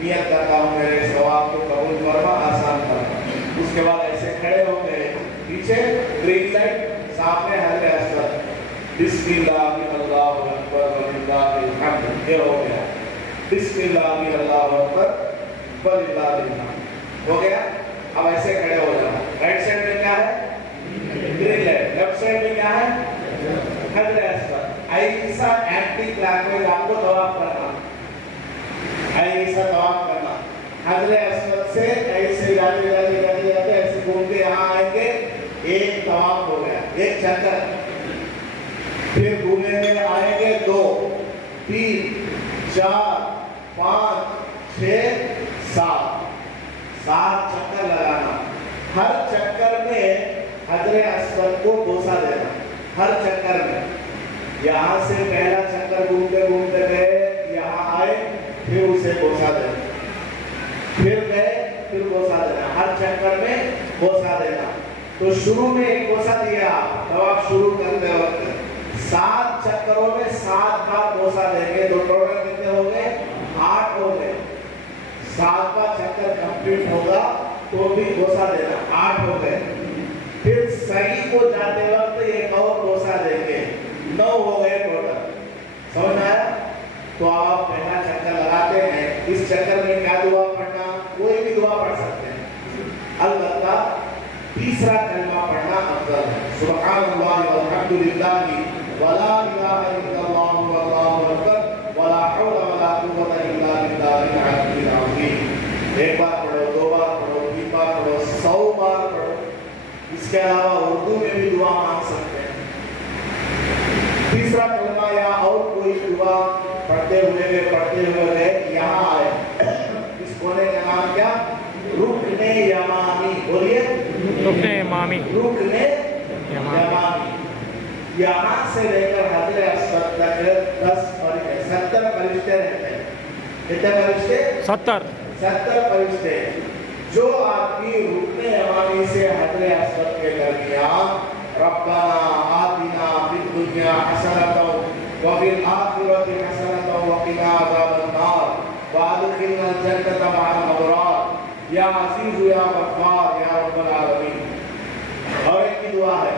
नियत करता हूँ, मेरे इस तवाफ को कबूल फरमा, आसान फरमा। पीछे ग्रीन लाइट, सामने हजर असवद, बिस्मिल्लाह अल्लाहु अकबर वलिल्लाहिल हम्द, ये हो गया। बिस्मिल्लाह अल्लाहु अकबर वलिल्लाहिल हम्द हो गया। अब ऐसे खड़े हो जाना। राइट साइड में क्या है? Green light. लेफ्ट साइड में क्या है? हजर असवद। ऐसा एंटी क्लॉकवाइज आपको तवाफ करना, ऐसा तवाफ करना। हजर असवद से ऐसे जाते जाते जाते जाते ऐसे घूम के यहाँ आएंगे, एक तवाफ हो गया, एक चक्कर। फिर घूमेंगे, आएंगे 2 3 4 5 6 7 चक्कर लगाना। हर चक्कर में हजर असवद को बोसा देना, हर चक्कर में। यहाँ से पहला चक्कर घूमते घूमते गए, यहाँ आए, फिर उसे बोसा देना, फिर गए, फिर बोसा देना, हर चक्कर में बोसा देना। तो शुरू में एक बोसा दिया, तवाफ शुरू करते वक्त 7 चक्करों में 7 बार बोसा देंगे, तो टोटल कितने हो गए? 8 हो गए। 7वां चक्कर कंप्लीट होगा तो भी बोसा देना, 8 हो गए। फिर सही को जाते वक्त एक और बोसा देंगे, 9 हो गए टोटल। समझ आया? तो आप पहला चक्कर लगाते हैं, इस चक्कर में क्या दुआ पढ़ना? कोई भी दुआ पढ़ सकते हैं, अलबत्ता तीसरा कलमा पढ़ना अफजल है। सुब्हानल्लाह वल्हम्दुलिल्लाह वला इलाहा इल्लल्लाह वल्लाहु अकबर वला हौला वला कुव्वता इल्ला बिल्लाहिल अलिय्यिल अज़ीम। एक बार पढ़ो, 2 बार पढ़ो, 3 बार पढ़ो, 100 बार पढ़ो। इसके अलावा उर्दू में भी दुआ मांग सकते हैं। तीसरा कलमा या और कोई दुआ पढ़ते हुए गए, यहाँ आए, इस कोने का नाम क्या? रुकने यमानी। बोलिए, रुकने यमानी। रुकने यमानी। यहाँ से लेकर हजर असवद तक 70 फरिश्ते रहते हैं। कितने फरिश्ते? 70 फरिश्ते। जो आदमी रुकने यमानी से हजर असवद के दरमियान रब्बना आतिना फिद दुनिया हसनतन व फिल आखिरति हसनतन व क़िना अज़ाबन्नार व अदखिलनल जन्नत मअल अबरार या अज़ीज़ या गफ़्फ़ार या रब्बल आलमीन। और एक की दुआ है,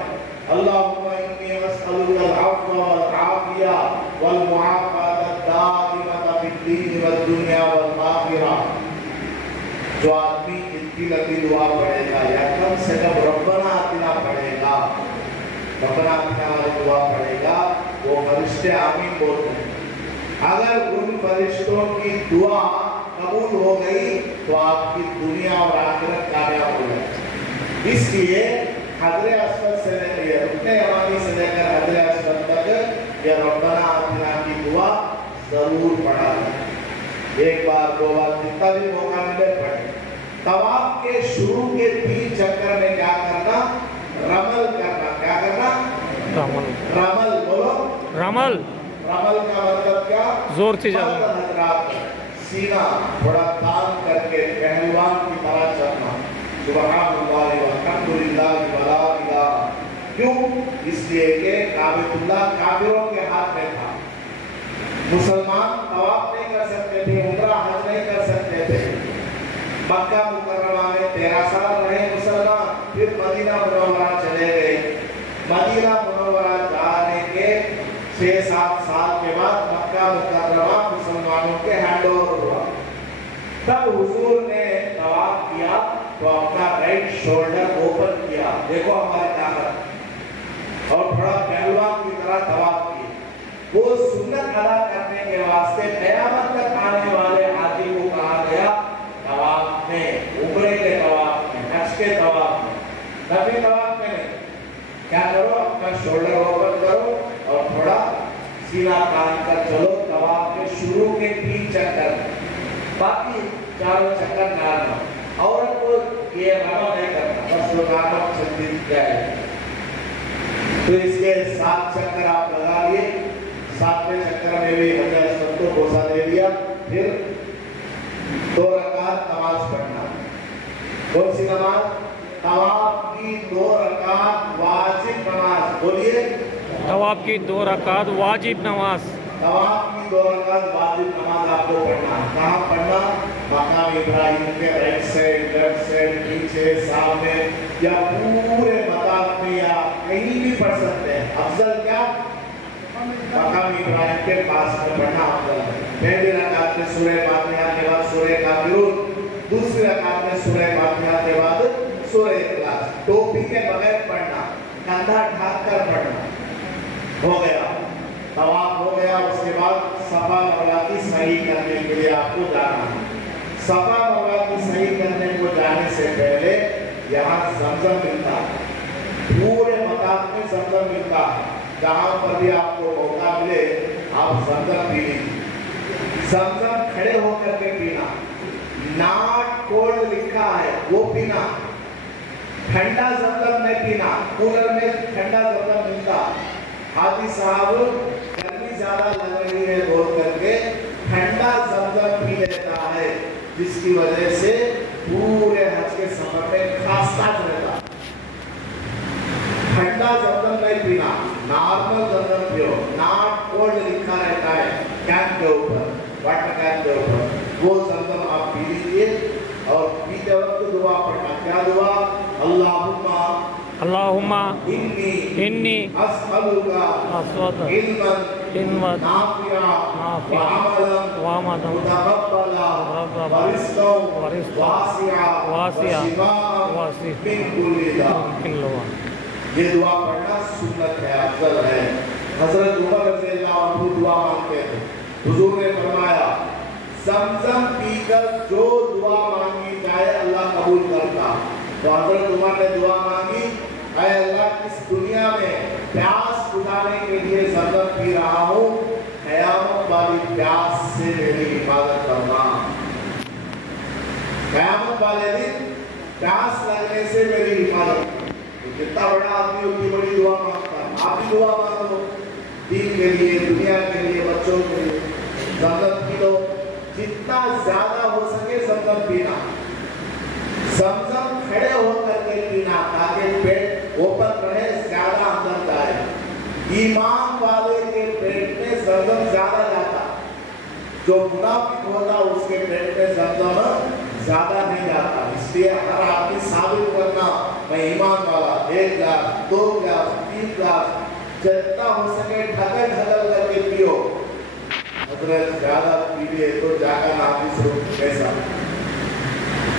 अल्लाहुम्मा इन्नी अस्अलुकल अफ़्व वल आफ़िया वल मुआफ़ातद दाइमता फिद दीन वद दुनिया वल आखिरह। जो आदमी इतनी लंबी दुआ पढ़ेगा या कम से कम रब्बना आतिना पढ़ेगा, रब्बना आतिना वाली दुआ पढ़ेगा, वो फरिश्ते आमीन बोलते हैं। अगर उन फरिश्तों की दुआ कबूल हो गई तो आपकी दुनिया और आखिरत कामयाब हो जाएगी। इसलिए हजर असवद से लेकर रुकने यमानी से लेकर हजर असवद तक यह रब्बना आतिना की दुआ जरूर पढ़ा जाए। एक बार 2 बार जितना भी मौका मिले पढ़े। तवाफ के शुरू के 3 चक्कर में क्या करना? रमल करना। क्या करना? रमल। बोलो, रमल। रमल का मतलब क्या? जोर से चलना, सीना थोड़ा तान करके पहलवान की तरह चलना। सुब्हानल्लाह वल्हम्दुलिल्लाह वला इलाहा। क्यों? इसलिए कि काबतुल्लाह काफिरों के हाथ में था। मुसलमान तवाफ नहीं कर सकते थे, उम्रा हज नहीं कर सकते थे। मक्का मुकर्रमा में 13 साल रहे मुसलमान, फिर मदीना मुनव्वरा चले गए। मदीना मुनव्वरा जाने के 6-7 साल के बाद मक्का मुकर्रमा मुसलमानों के हैंडओवर हुआ। तब हुजूर ने तवाफ किया तो अपना राइट शोल्डर ओपन किया, देखो हमारी ताकत, और थोड़ा पहलवान की तरह तवाफ किया। वो सुन्नत अदा करने के वास्ते क़यामत तक आने वाले हाजी को कहा गया तवाफ में, उम्रे के तवाफ में, हज के तवाफ में, नफी तवाफ में नहीं। क्या करो? अपना शोल्डर ओपन करो और थोड़ा सीना तान कर चलो तवाफ के शुरू के 3 चक्कर, बाकी 4 चक्कर नॉर्मल। औरत को ये रमल नहीं करना, बस वो नॉर्मल चलती जाए। तो इसके 7 चक्कर आप लगा लिए। 7वें चक्कर में भी हजर असवद को बोसा दे दिया। फिर 2 रकात नमाज पढ़ना। कौन सी नमाज? तवाफ की 2 रकात वाजिब नमाज। बोलिए, तवाफ की 2 रकात वाजिब नमाज। तवाफ की 2 रकात वाजिब नमाज आपको पढ़ना। कहाँ पढ़ना? मकाम इब्राहिम के राइट साइड, लेफ्ट साइड, पीछे, सामने, या पूरे मकाम में या कहीं भी पढ़ सकते हैं। अफजल क्या? मकाम इब्राहिम के पास में पढ़ना अफजल है। पहली रकात में सूरह फातिहा के बाद सूरह काफिरून, दूसरी रकात में सूरह फातिहा के बाद सूरह इखलास। टोपी के बगैर पढ़ना, कंधा ढक कर पढ़ना। हो गया, तवाफ हो गया। उसके बाद सफा मरवा की सही करने के लिए आपको जाना है। सफा मरवा की सही करने को जाने से पहले यहाँ ज़मज़म मिलता है, पूरे मकाम में ज़मज़म मिलता है। जहाँ पर भी आपको मौका मिले आप ज़मज़म पी लीजिए। ज़मज़म खड़े होकर के पीना, नॉट कोल्ड लिखा है वो पीना, ठंडा ज़मज़म नहीं पीना। कूलर में ठंडा ज़मज़म मिलता। हाजी साहब गर्मी ज्यादा लग रही है बोल करके ठंडा ज़मज़म पी लेता है, जिसकी वजह से पूरे हज के सफर में खासा रहता। ठंडा ज़मज़म नहीं पीना, नॉर्मल ज़मज़म पियो। नॉट कोल्ड लिखा रहता है कैन के ऊपर, वाटर कैन के ऊपर, वो ज़मज़म आप पी लीजिए। और पीते वक्त दुआ पढ़ना। क्या दुआ? अल्लाहुम्मा अल्लाहुम्मा इन्नी इन्नी अस्अलुका इल्मन नाफिआ व अमलन मुतक़ब्बला व रिज़्क़न वासिआ व शिफ़ाअन मिन कुल्ली दा। ये दुआ पढ़ना सुन्नत है, अफजल है। हज़रत उमर रज़ियल्लाहु अन्हु दुआ मांगते थे। हुजूर ने फरमाया ज़मज़म पीकर जो दुआ मांगी जाए अल्लाह कबूल करता। तो हज़रत उमर ने दुआ मांगी, ऐ अल्लाह इस दुनिया में प्यास बुझाने के लिए ज़मज़म पी रहा हूँ, क़यामत वाली प्यास से मेरी हिफाजत करना। क़यामत वाले दिन प्यास लगने से मेरी हिफाजत। जितना बड़ा आदमी उतनी बड़ी दुआ मांगता है। आप भी दुआ मांगो दीन के लिए, दुनिया के लिए, बच्चों के लिए। ज़मज़म पी लो, जितना ज्यादा हो सके ज़मज़म पीना। ज़मज़म खड़े होकर के पीना ताकि पेट ओपन रहे, ज्यादा अंदर जाए। ईमान वाले के पेट में ज़मज़म ज्यादा जाता, जो मुनाफिक होता उसके पेट में ज़मज़म ज्यादा नहीं जाता। इसलिए हर आदमी साबित करना मैं ईमान वाला, 1 गिलास 2 गिलास 3 गिलास जितना हो सके ढकल ढकल करके पियो। अगर ज्यादा पी ले तो जाकर नाफिस हो कैसा।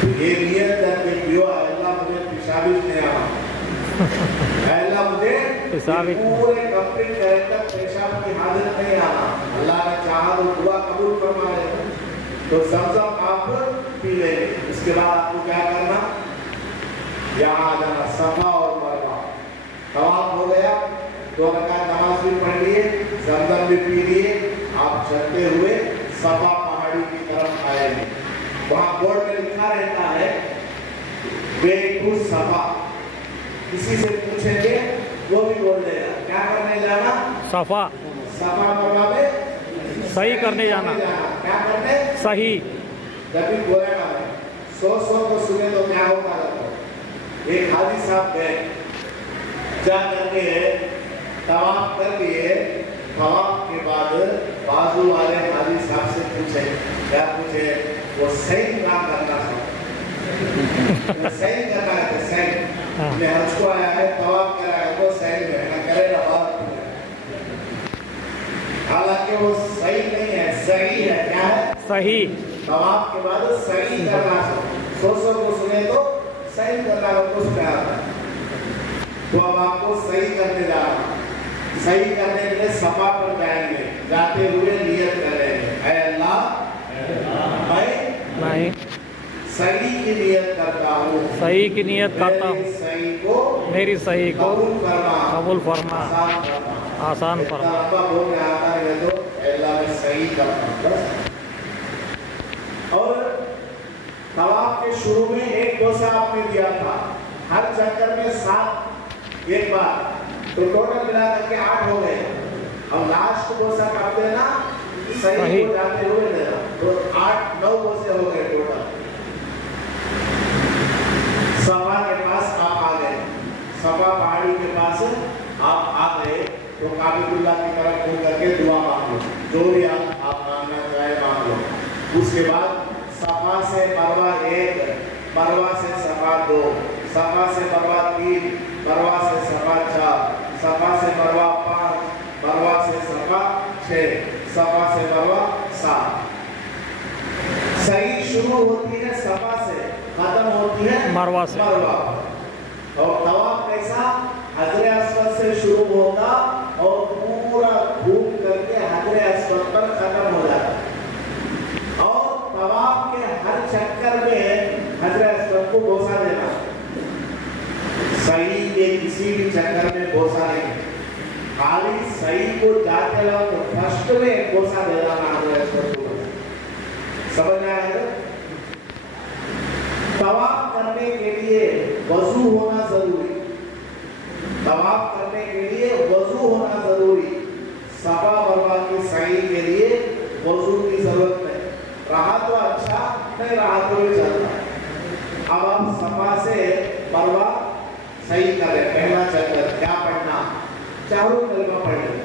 तो ये नियत करके पियो, अल्लाह मुझे पेशाबी नहीं आना, अल्लाह मुझे पूरे कंप्लीट करेक्टर पेशाब की हालत नहीं आना। अल्लाह ने चाहा तो दुआ कबूल फरमा लेगा। तो ज़मज़म आप पी लेंगे। उसके बाद आपको क्या करना? यहाँ आ जाना, सफा और मरवा। तवाफ हो गया, 2 रकात नमाज भी पढ़ लिए, ज़मज़म भी पी लिए। आप चलते हुए सफा पहाड़ी की तरफ आएंगे। वहाँ बोर्ड में लिखा रहता है वे टू सफा। किसी से पूछेंगे वो भी बोल देगा। क्या करने जाना? सफा सफा मरवा में सही करने जाना। क्या करने? सही। जब भी बोला ना 100 को सुने तो क्या होता रहता। एक हाजी साहब गए, जा करके तवाफ कर लिए। तवाफ के बाद बाजू वाले हाजी साहब से पूछे, क्या पूछे? वो सही काम करना था, सही करना है। सही मैं हज को आया है, तवाफ कर रहा है, वो सही में ना करे ना बात। हालांकि वो सही नहीं है, सही है। क्या है? सही। तवाफ के बाद सही करना। 100 को सुने तो सही करना कुछ क्या आता है। तो अब आपको सही करने जा रहा हूं। सही करने के लिए सफा पर जाएंगे, जाते हुए नियत करेंगे, ऐ अल्लाह मैं सही की नियत करता हूँ, सही की नियत करता हूँ, मेरी सही को कबूल फरमा, आसान फरमा। तो अल्लाह में सही करता हूँ। और तवाफ के शुरू में एक डोसा आपने दिया था, हर चक्कर में 7 एक बार, तो टोटल मिला करके 8 हो गए। अब लास्ट डोसा कब देना? सही को जाते हुए देना। तो 8-9 डोसे हो गए टोटल। सफा के पास आप आ गए, सफा पहाड़ी के पास आप आ गए, तो काबतुल्लाह की तरफ मुड़ करके दुआ मांग लो, जो भी आप मांगना चाहे मांग लो। उसके बाद सफा से मरवा 1, मरवा से सफा 2, सफा से मरवा 3, मरवा से सफा 4, सफा से मरवा 5, मरवा से सफा 6, सफा से मरवा 7। सही शुरू होती है सफा से, खत्म होती है मरवा से। मरवा। और तवाफ कैसा? हजरे अस्वद से शुरू होगा और पूरा घूम करके हजरे अस्वद पर खत्म हो जाता। और तवाफ के हर चक्कर में हजरे अस्वद को बोसा देना। सही के किसी भी चक्कर में बोसा नहीं, खाली सही को जाते वक्त फर्स्ट में बोसा दे देना हजरे अस्वद को। समझ आया है? तवाफ करने के लिए वजू होना जरूरी। तवाफ करने के लिए वजू होना जरूरी। सफा मरवा की सही के लिए वजू की जरूरत नहीं। रहा तो अच्छा, नहीं रहा तो भी चलता। अब हम सफा से मरवा सही करें। पहला चक्कर क्या पढ़ना? चारों कलमा पढ़ लें।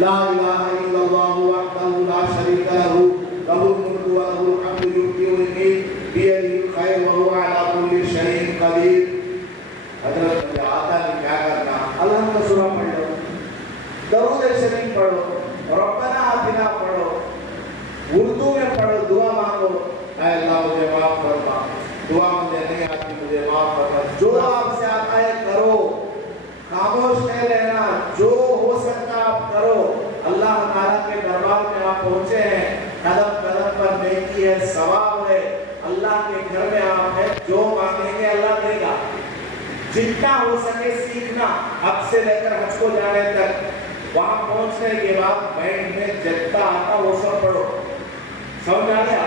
ला इलाहा इल्लल्लाहु वहदहु ला शरीका लहू लहुल मुल्कु व लहुल हम्दु युहयी व युमीत बियदिहिल खैर व हुवा अला कुल्ली शैइन कदीर। हजरत मुझे आता नहीं क्या करना? अल्लाह का सूरा पढ़ लो, दरूद शरीफ पढ़ो, रब्बना आतिना पढ़ो, उर्दू में पढ़ो, दुआ मांगो, ऐ अल्लाह मुझे माफ फरमा, दुआ मुझे नहीं आती मुझे माफ फरमा। जो आपसे आता है करो, खामोश नहीं रहना, जो हो सकता आप करो। अल्लाह ताला के दरबार में आप पहुंचे हैं, कदम कदम पर नेकी है, सवाब है, अल्लाह के घर में आप हैं, जो मांगेंगे अल्लाह देगा। जितना हो सके सीखना, अब से लेकर हज को जाने तक, वहां पहुंचने के बाद माइंड में जितना आता वो सब पढ़ो। समझ आ गया?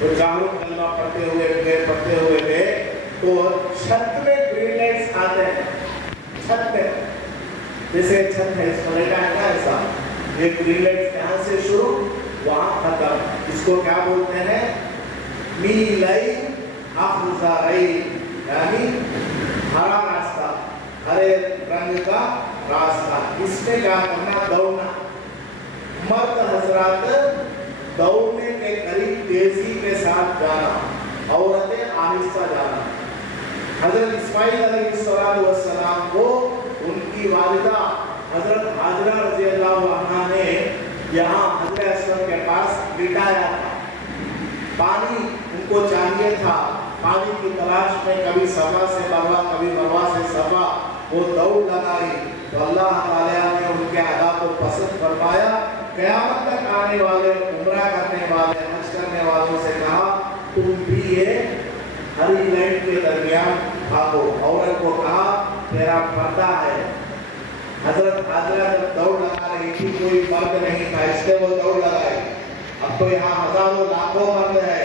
तो चारों कलमा पढ़ते हुए थे तो छत में ग्रीन लाइट्स आते हैं। छत में जैसे छत है, इसको लेटा है ना ऐसा, ये ग्रीन लाइट्स यहाँ से शुरू वहां खत्म। इसको क्या बोलते हैं? मीलाई अफज़ाई, यानी हरा रास्ता, हरे रंग का रास्ता। इसमें क्या करना? दौड़ना। मर्द हजरात दौड़ने के करीब तेजी के साथ जाना, औरतें आहिस्ता जाना। हजरत इस्माइल अलैहिस्सलाम को उनकी वालिदा हजरत हाजरा रज़ी अल्लाहु अन्हा ने यहाँ हजरत अस्वद के पास बिठाया था। पानी उनको चाहिए था, पानी की तलाश में कभी सफा से मरवा, कभी मरवा से सफा वो दौड़ लगाई तो अल्लाह ताला ने उनके अदा को पसंद फरमाया। क़यामत तक आने वाले, उम्रा करने वाले, हज करने वालों से कहा तुम भी ये हरी लाइन के दरमियान भागो। औरत को कहा तेरा पर्दा है। हजरत हाजरा जब दौड़ लगा रही थी, कोई मर्द नहीं था, इसलिए वो दौड़ लगाई। अब तो यहाँ हजारों लाखों मर्द है।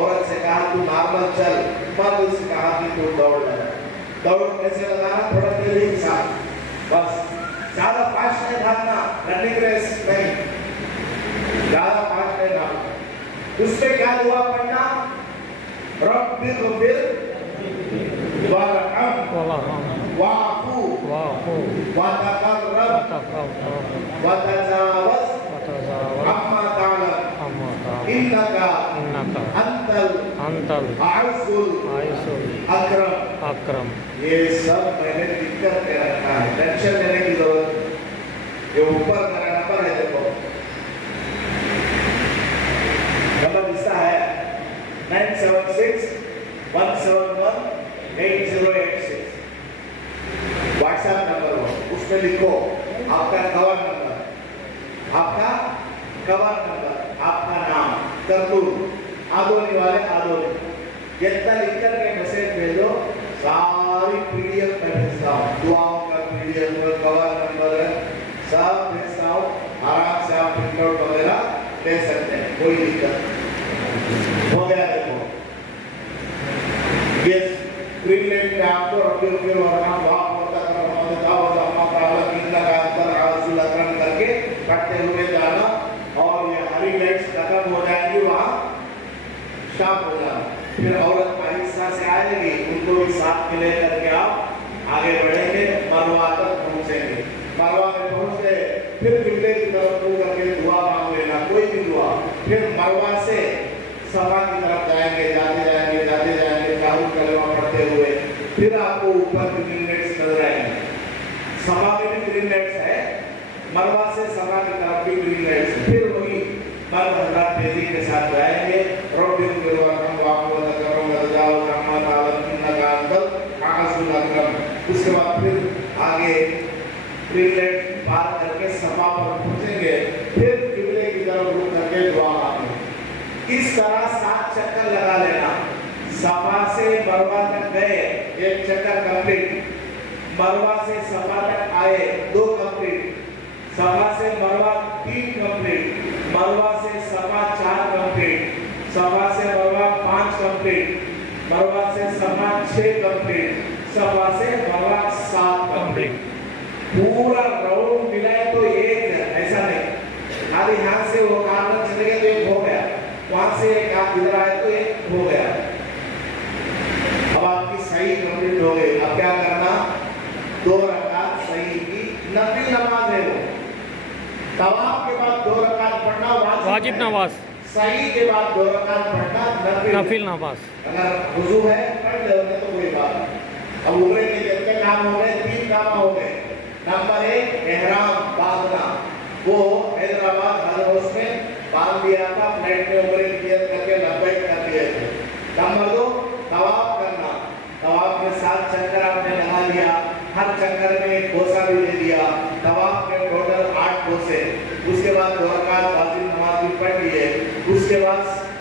औरत से कहा तू नॉर्मल चल, मर्द से कहा कि तू दौड़ लगा। दौड़ कैसे लगाना? थोड़ा तेजी के साथ, बस ज्यादा फास्ट नहीं भागना, रनिंग रेस नहीं, ज्यादा फास्ट नहीं भागना। उसमें क्या दुआ पढ़ना? रब्बिग़फिर वरहम वाफ़ू वतक़र्रब वतजावज़ अम्मा तालम इन्नका अंतल आइज़ुल अकरम। ये सब मैंने लिख कर के रखा है, टेंशन लेने की जरूरत नहीं। ये ऊपर मेरा नंबर है, देखो नंबर इसका है 976 171 8086। व्हाट्सएप नंबर हो, उसमें लिखो आपका कवर नंबर, आपका नाम, करतूत, आदोनी वाले आदोनी, जितना लिख कर के मैसेज भेजो। सारी पीडीएफ में भेजता हूँ, दुआओं का पीडीएफ में कवर नंबर है, सब भेजता हूँ। आराम से आप प्रिंट आउट वगैरह ले सकते हैं, कोई दिक्कत नहीं। हो गया? देखो ये ग्रीन लाइट पे आपको रब्बिग़फिर वरहम वाफ़ू वतक़र्रब करके पढ़ते हुए जाना, और ये हरी लाइट्स खत्म हो जाएगी, वहाँ स्टॉप हो जाना। फिर औरत आहिस्ता से आएगी, उनको भी साथ में लेकर के आप आगे बढ़ेंगे, मरवा तक पहुंचेंगे। मरवा में पहुंच गए, फिर किबले की तरफ मुंह करके दुआ मांग लेना, कोई भी दुआ। फिर मरवा से सफा की तरफ जाएंगे, जाते जाएंगे चाहूँ कलमा पढ़ते हुए। फिर आपको ऊपर सभा में भी ग्रीन लाइट्स है, मरवा से सभा की तरफ भी ग्रीन लाइट्स है। फिर वही मर्द हजरात तेजी के साथ जाएंगे। रोड उसके बाद फिर आगे ग्रीन लाइट पार करके सभा पर पहुंचेंगे, फिर किबले की तरफ रुक करके दुआ मांगेंगे। इस तरह 7 चक्कर लगा लेना। सभा से मरवा तक गए, 1 चक्कर कंप्लीट। मरवा से सभा तक आए, 2 कंप्लीट। सभा से मरवा 3 कंप्लीट। मरवा से सभा 4 कंप्लीट। सभा से मरवा 5 कंप्लीट। मरवा से सभा 6 कंप्लीट। सभा से मरवा 7 कंप्लीट। पूरा राउंड मिलाए तो एक है, ऐसा नहीं खाली यहाँ से वो काम चले गए तो एक हो गया, वहां से एक आप इधर आए तो एक हो गया। अब आपकी सही कंप्लीट हो गई। अब क्या करना, 2 रकात सही की नफिल नमाज है वो। तवाफ के बाद 2 रकात पढ़ना वाजिब नमाज, सही के बाद 2 रकात पढ़ना नफिल नमाज। अगर वुजू है पढ़ ले तो कोई बात नहीं। अब उम्रे के कितने काम हो गए, 3 काम हो गए। नंबर 1 एहराम बांधना, वो हैदराबाद हज हाउस में बांध दिया था, फ्लाइट में उम्रे क्लियर करके लब्बैक कर दिए थे। नंबर 2 तवाफ करना, तवाफ में 7 चक्कर आपने लगा लिया, हर चक्कर में एक कोसा भी दे दिया, तवाफ में टोटल 8 कोसे। उसके बाद 2 रकात वाजिब नमाज भी पढ़ लिए, उसके बाद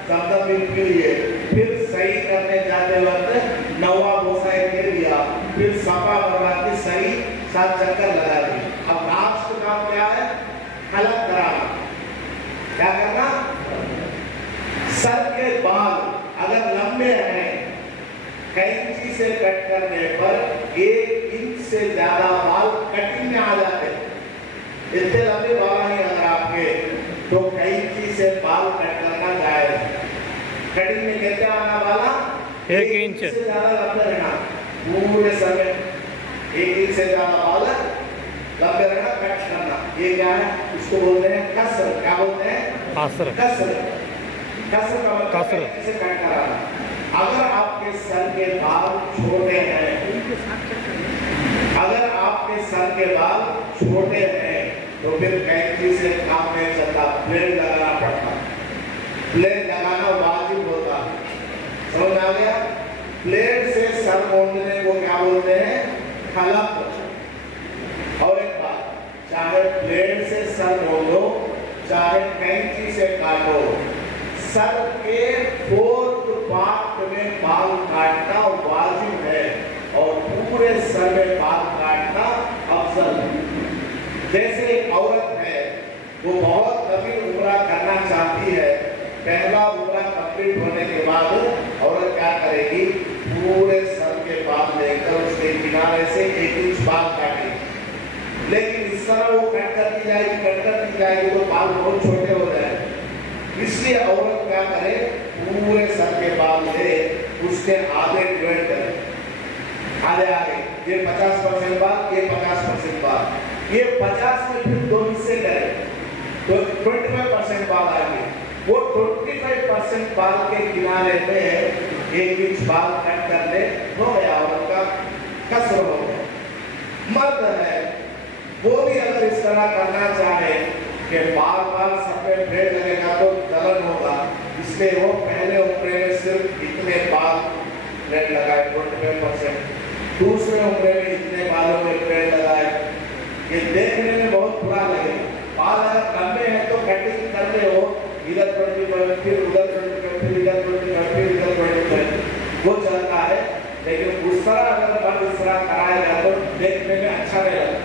ज़मज़म भी पी लिए, फिर सही करने जाते वक्त 9वां बोसा दे दिया, फिर सफा मरवा की सही 7 चक्कर लगा दिए। अब लास्ट काम क्या है, हलक कराना। क्या करना, सर के बाल अगर लंबे हैं, कैंची से कट करने पर 1 इंच से ज्यादा बाल कटिंग में आ जाते हैं। इतने लंबे बाल नहीं अगर आपके, तो कैंची से बाल कट करना जायज है। कटिंग में कितने आना वाला, 1 इंच से ज्यादा लंबे रहना पूरे सर में, 1 इंच से ज्यादा बाल लंबे रहना, कट करना। ये क्या है, इसको बोलते हैं कसर। क्या बोलते हैं, कसर। कसर का मतलब इसे कट कराना। अगर आपके सर के बाल छोटे हैं, अगर आपके सर के बाल छोटे हैं तो फिर कैंची से काम नहीं चलता, ब्लेड लगाना पड़ता। ब्लेड लगाना वाजिब होता। समझ आ गया, ब्लेड से सर मोड़ने को क्या बोलते हैं, हलक। और एक बात, चाहे ब्लेड से सर मोड़ लो, चाहे कैंची से काटो, सर के 4th पार्ट में बाल काटना वाजिब है और पूरे सर में बाल काटना अफजल है। जैसे एक औरत है, वो बहुत लंबी उम्रा करना चाहती है, पहला उम्रा कंप्लीट होने के बाद औरत क्या करेगी, पूरे सर के बाल लेकर उसके किनारे से 1 इंच बाल काटेगी। लेकिन इस तरह वो कट करती जाएगी तो बाल बहुत छोटे हो जाएंगे। इसलिए औरत क्या करे, पूरे सर के बाल ले उसके आधे डिवाइड करे, आधे ये 50% बाल, ये 50% बाल, ये 50 में फिर 2 हिस्से करे तो 25% बाल आएंगे। वो 25% बाल के किनारे में 1 इंच बाल कट कर ले, हो गया औरत का कसर हो गया। मर्द है, वो भी अगर इस तरह करना चाहे कि बार बार सर पे ब्लेड लगेगा तो जलन होगा, इसलिए वो पहले उम्रे में सिर्फ इतने बाल ब्लेड लगाए 25%, दूसरे उम्रे में इतने बालों में ब्लेड लगाए। ये देखने में बहुत बुरा लगेगा। बाल अगर लंबे हैं तो कटिंग करते हो, इधर 25, फिर उधर 25, फिर इधर 25, फिर इधर 25, वो चलता है। लेकिन उस तरह अगर बाल इस तरह कराएगा तो देखने में अच्छा नहीं लगता।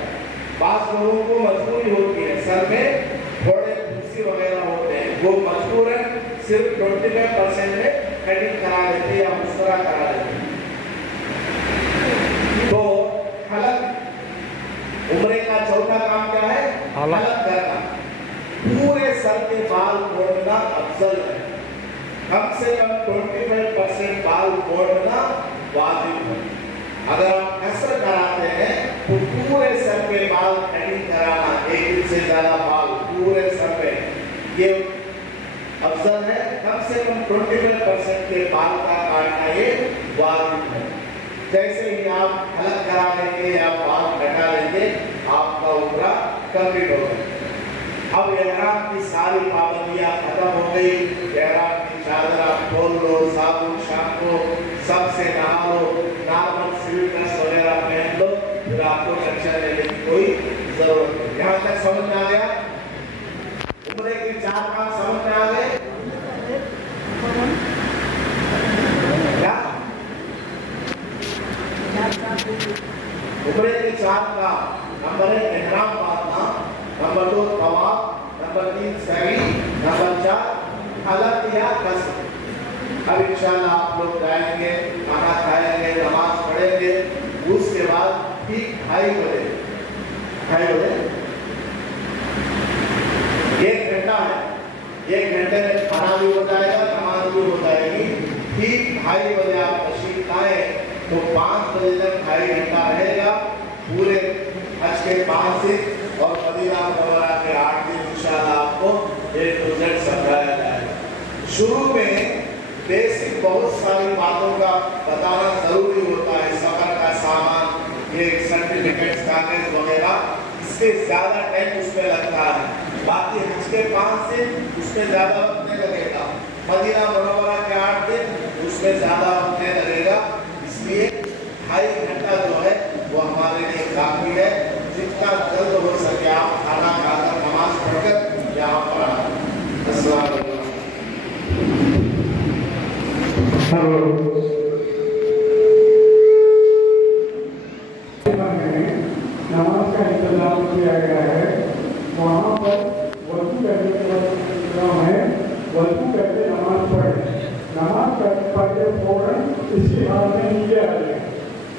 बात लोगों को मजबूरी होती है, सर में थोड़े फुंसी वगैरह होते हैं, वो मजबूरन सिर्फ 25% में कटिंग करा लेते हैं या उस तरह करा लेते हैं। तो हलक उम्रे का चौथा काम क्या है, हलक करना। पूरे सर के बाल मोड़ना अफजल है, कम से कम 25% बाल मोड़ना वाजिब है। अगर आप कसर कराते हैं तो पूरे सर के बाल कटिंग कराना, 1 इंच से ज्यादा बाल पूरे सर में, ये अफजल है। कम से कम 25% के बाल का काटना ये वाजिब है। जैसे ही आप हलक करा लेंगे या बाल कटा लेंगे, कंप्लीट हो गए। अब एहराम की सारी पाबंदियां खत्म हो गई। एहराम की चादर आप खोल लो, साबुन शैम्पू सबसे नहा लो, नॉर्मल सिविल ड्रेस वगैरह पहन लो, फिर आपको टेंशन लेने की कोई जरूरत नहीं। यहाँ तक समझ में आ गया? उम्रे के 4 काम समझ में आ गए क्या? उम्रे के 4 काम, नंबर 1 एहराम बांधना, नंबर 2 तवाफ, नंबर 3 सही, नंबर 4 हलक या कसर। अब इंशाल्लाह आप लोग जाएंगे, खाना खाएंगे, नमाज पढ़ेंगे, उसके बाद ठीक 2:30 बजे 1 घंटा है, 1 घंटे में खाना भी हो जाएगा, नमाज भी हो जाएगी। ठीक 2:30 बजे आप तशरीफ लाए तो 5 बजे तक 2.5 घंटा रहेगा। पूरे हज के 5 दिन और मदीना मुनव्वरा के 8 दिन इंशाल्लाह आपको A to Z समझाया जाएगा। शुरू में बेसिक बहुत सारी बातों का बताना जरूरी होता है, सफर का सामान, ये सर्टिफिकेट्स, कागज वगैरह, इससे ज्यादा टाइम उसमें लगता है। बाकी हज के 5 दिन उसमें ज्यादा वक्त नहीं लगेगा, मदीना मुनव्वरा के 8 दिन उसमें ज्यादा वक्त नहीं लगेगा। इसलिए 2.5 घंटा जो है वो हमारे लिए काफी है। जितना जल्द हो सके आप खाना खाकर नमाज पढ़कर यहाँ पर आए। अस्सलाम वालेकुम। नमाज का इंतजाम किया गया है, वहाँ पर वजू करने का इंतजाम है, वजू करके नमाज पढ़े, नमाज पढ़े फौरन इसके बाद में नीचे आ जाए।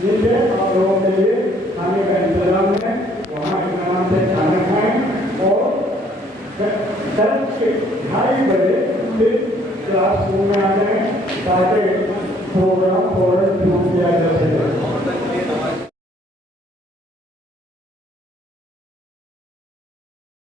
नीचे आप लोगों के लिए खाने का इंतजाम है, वहाँ इंतजाम से खाना खाएं और कल के 2:30 बजे फिर क्लासरूम में आ जाए ताकि प्रोग्राम फौरन शुरू किया जा सके।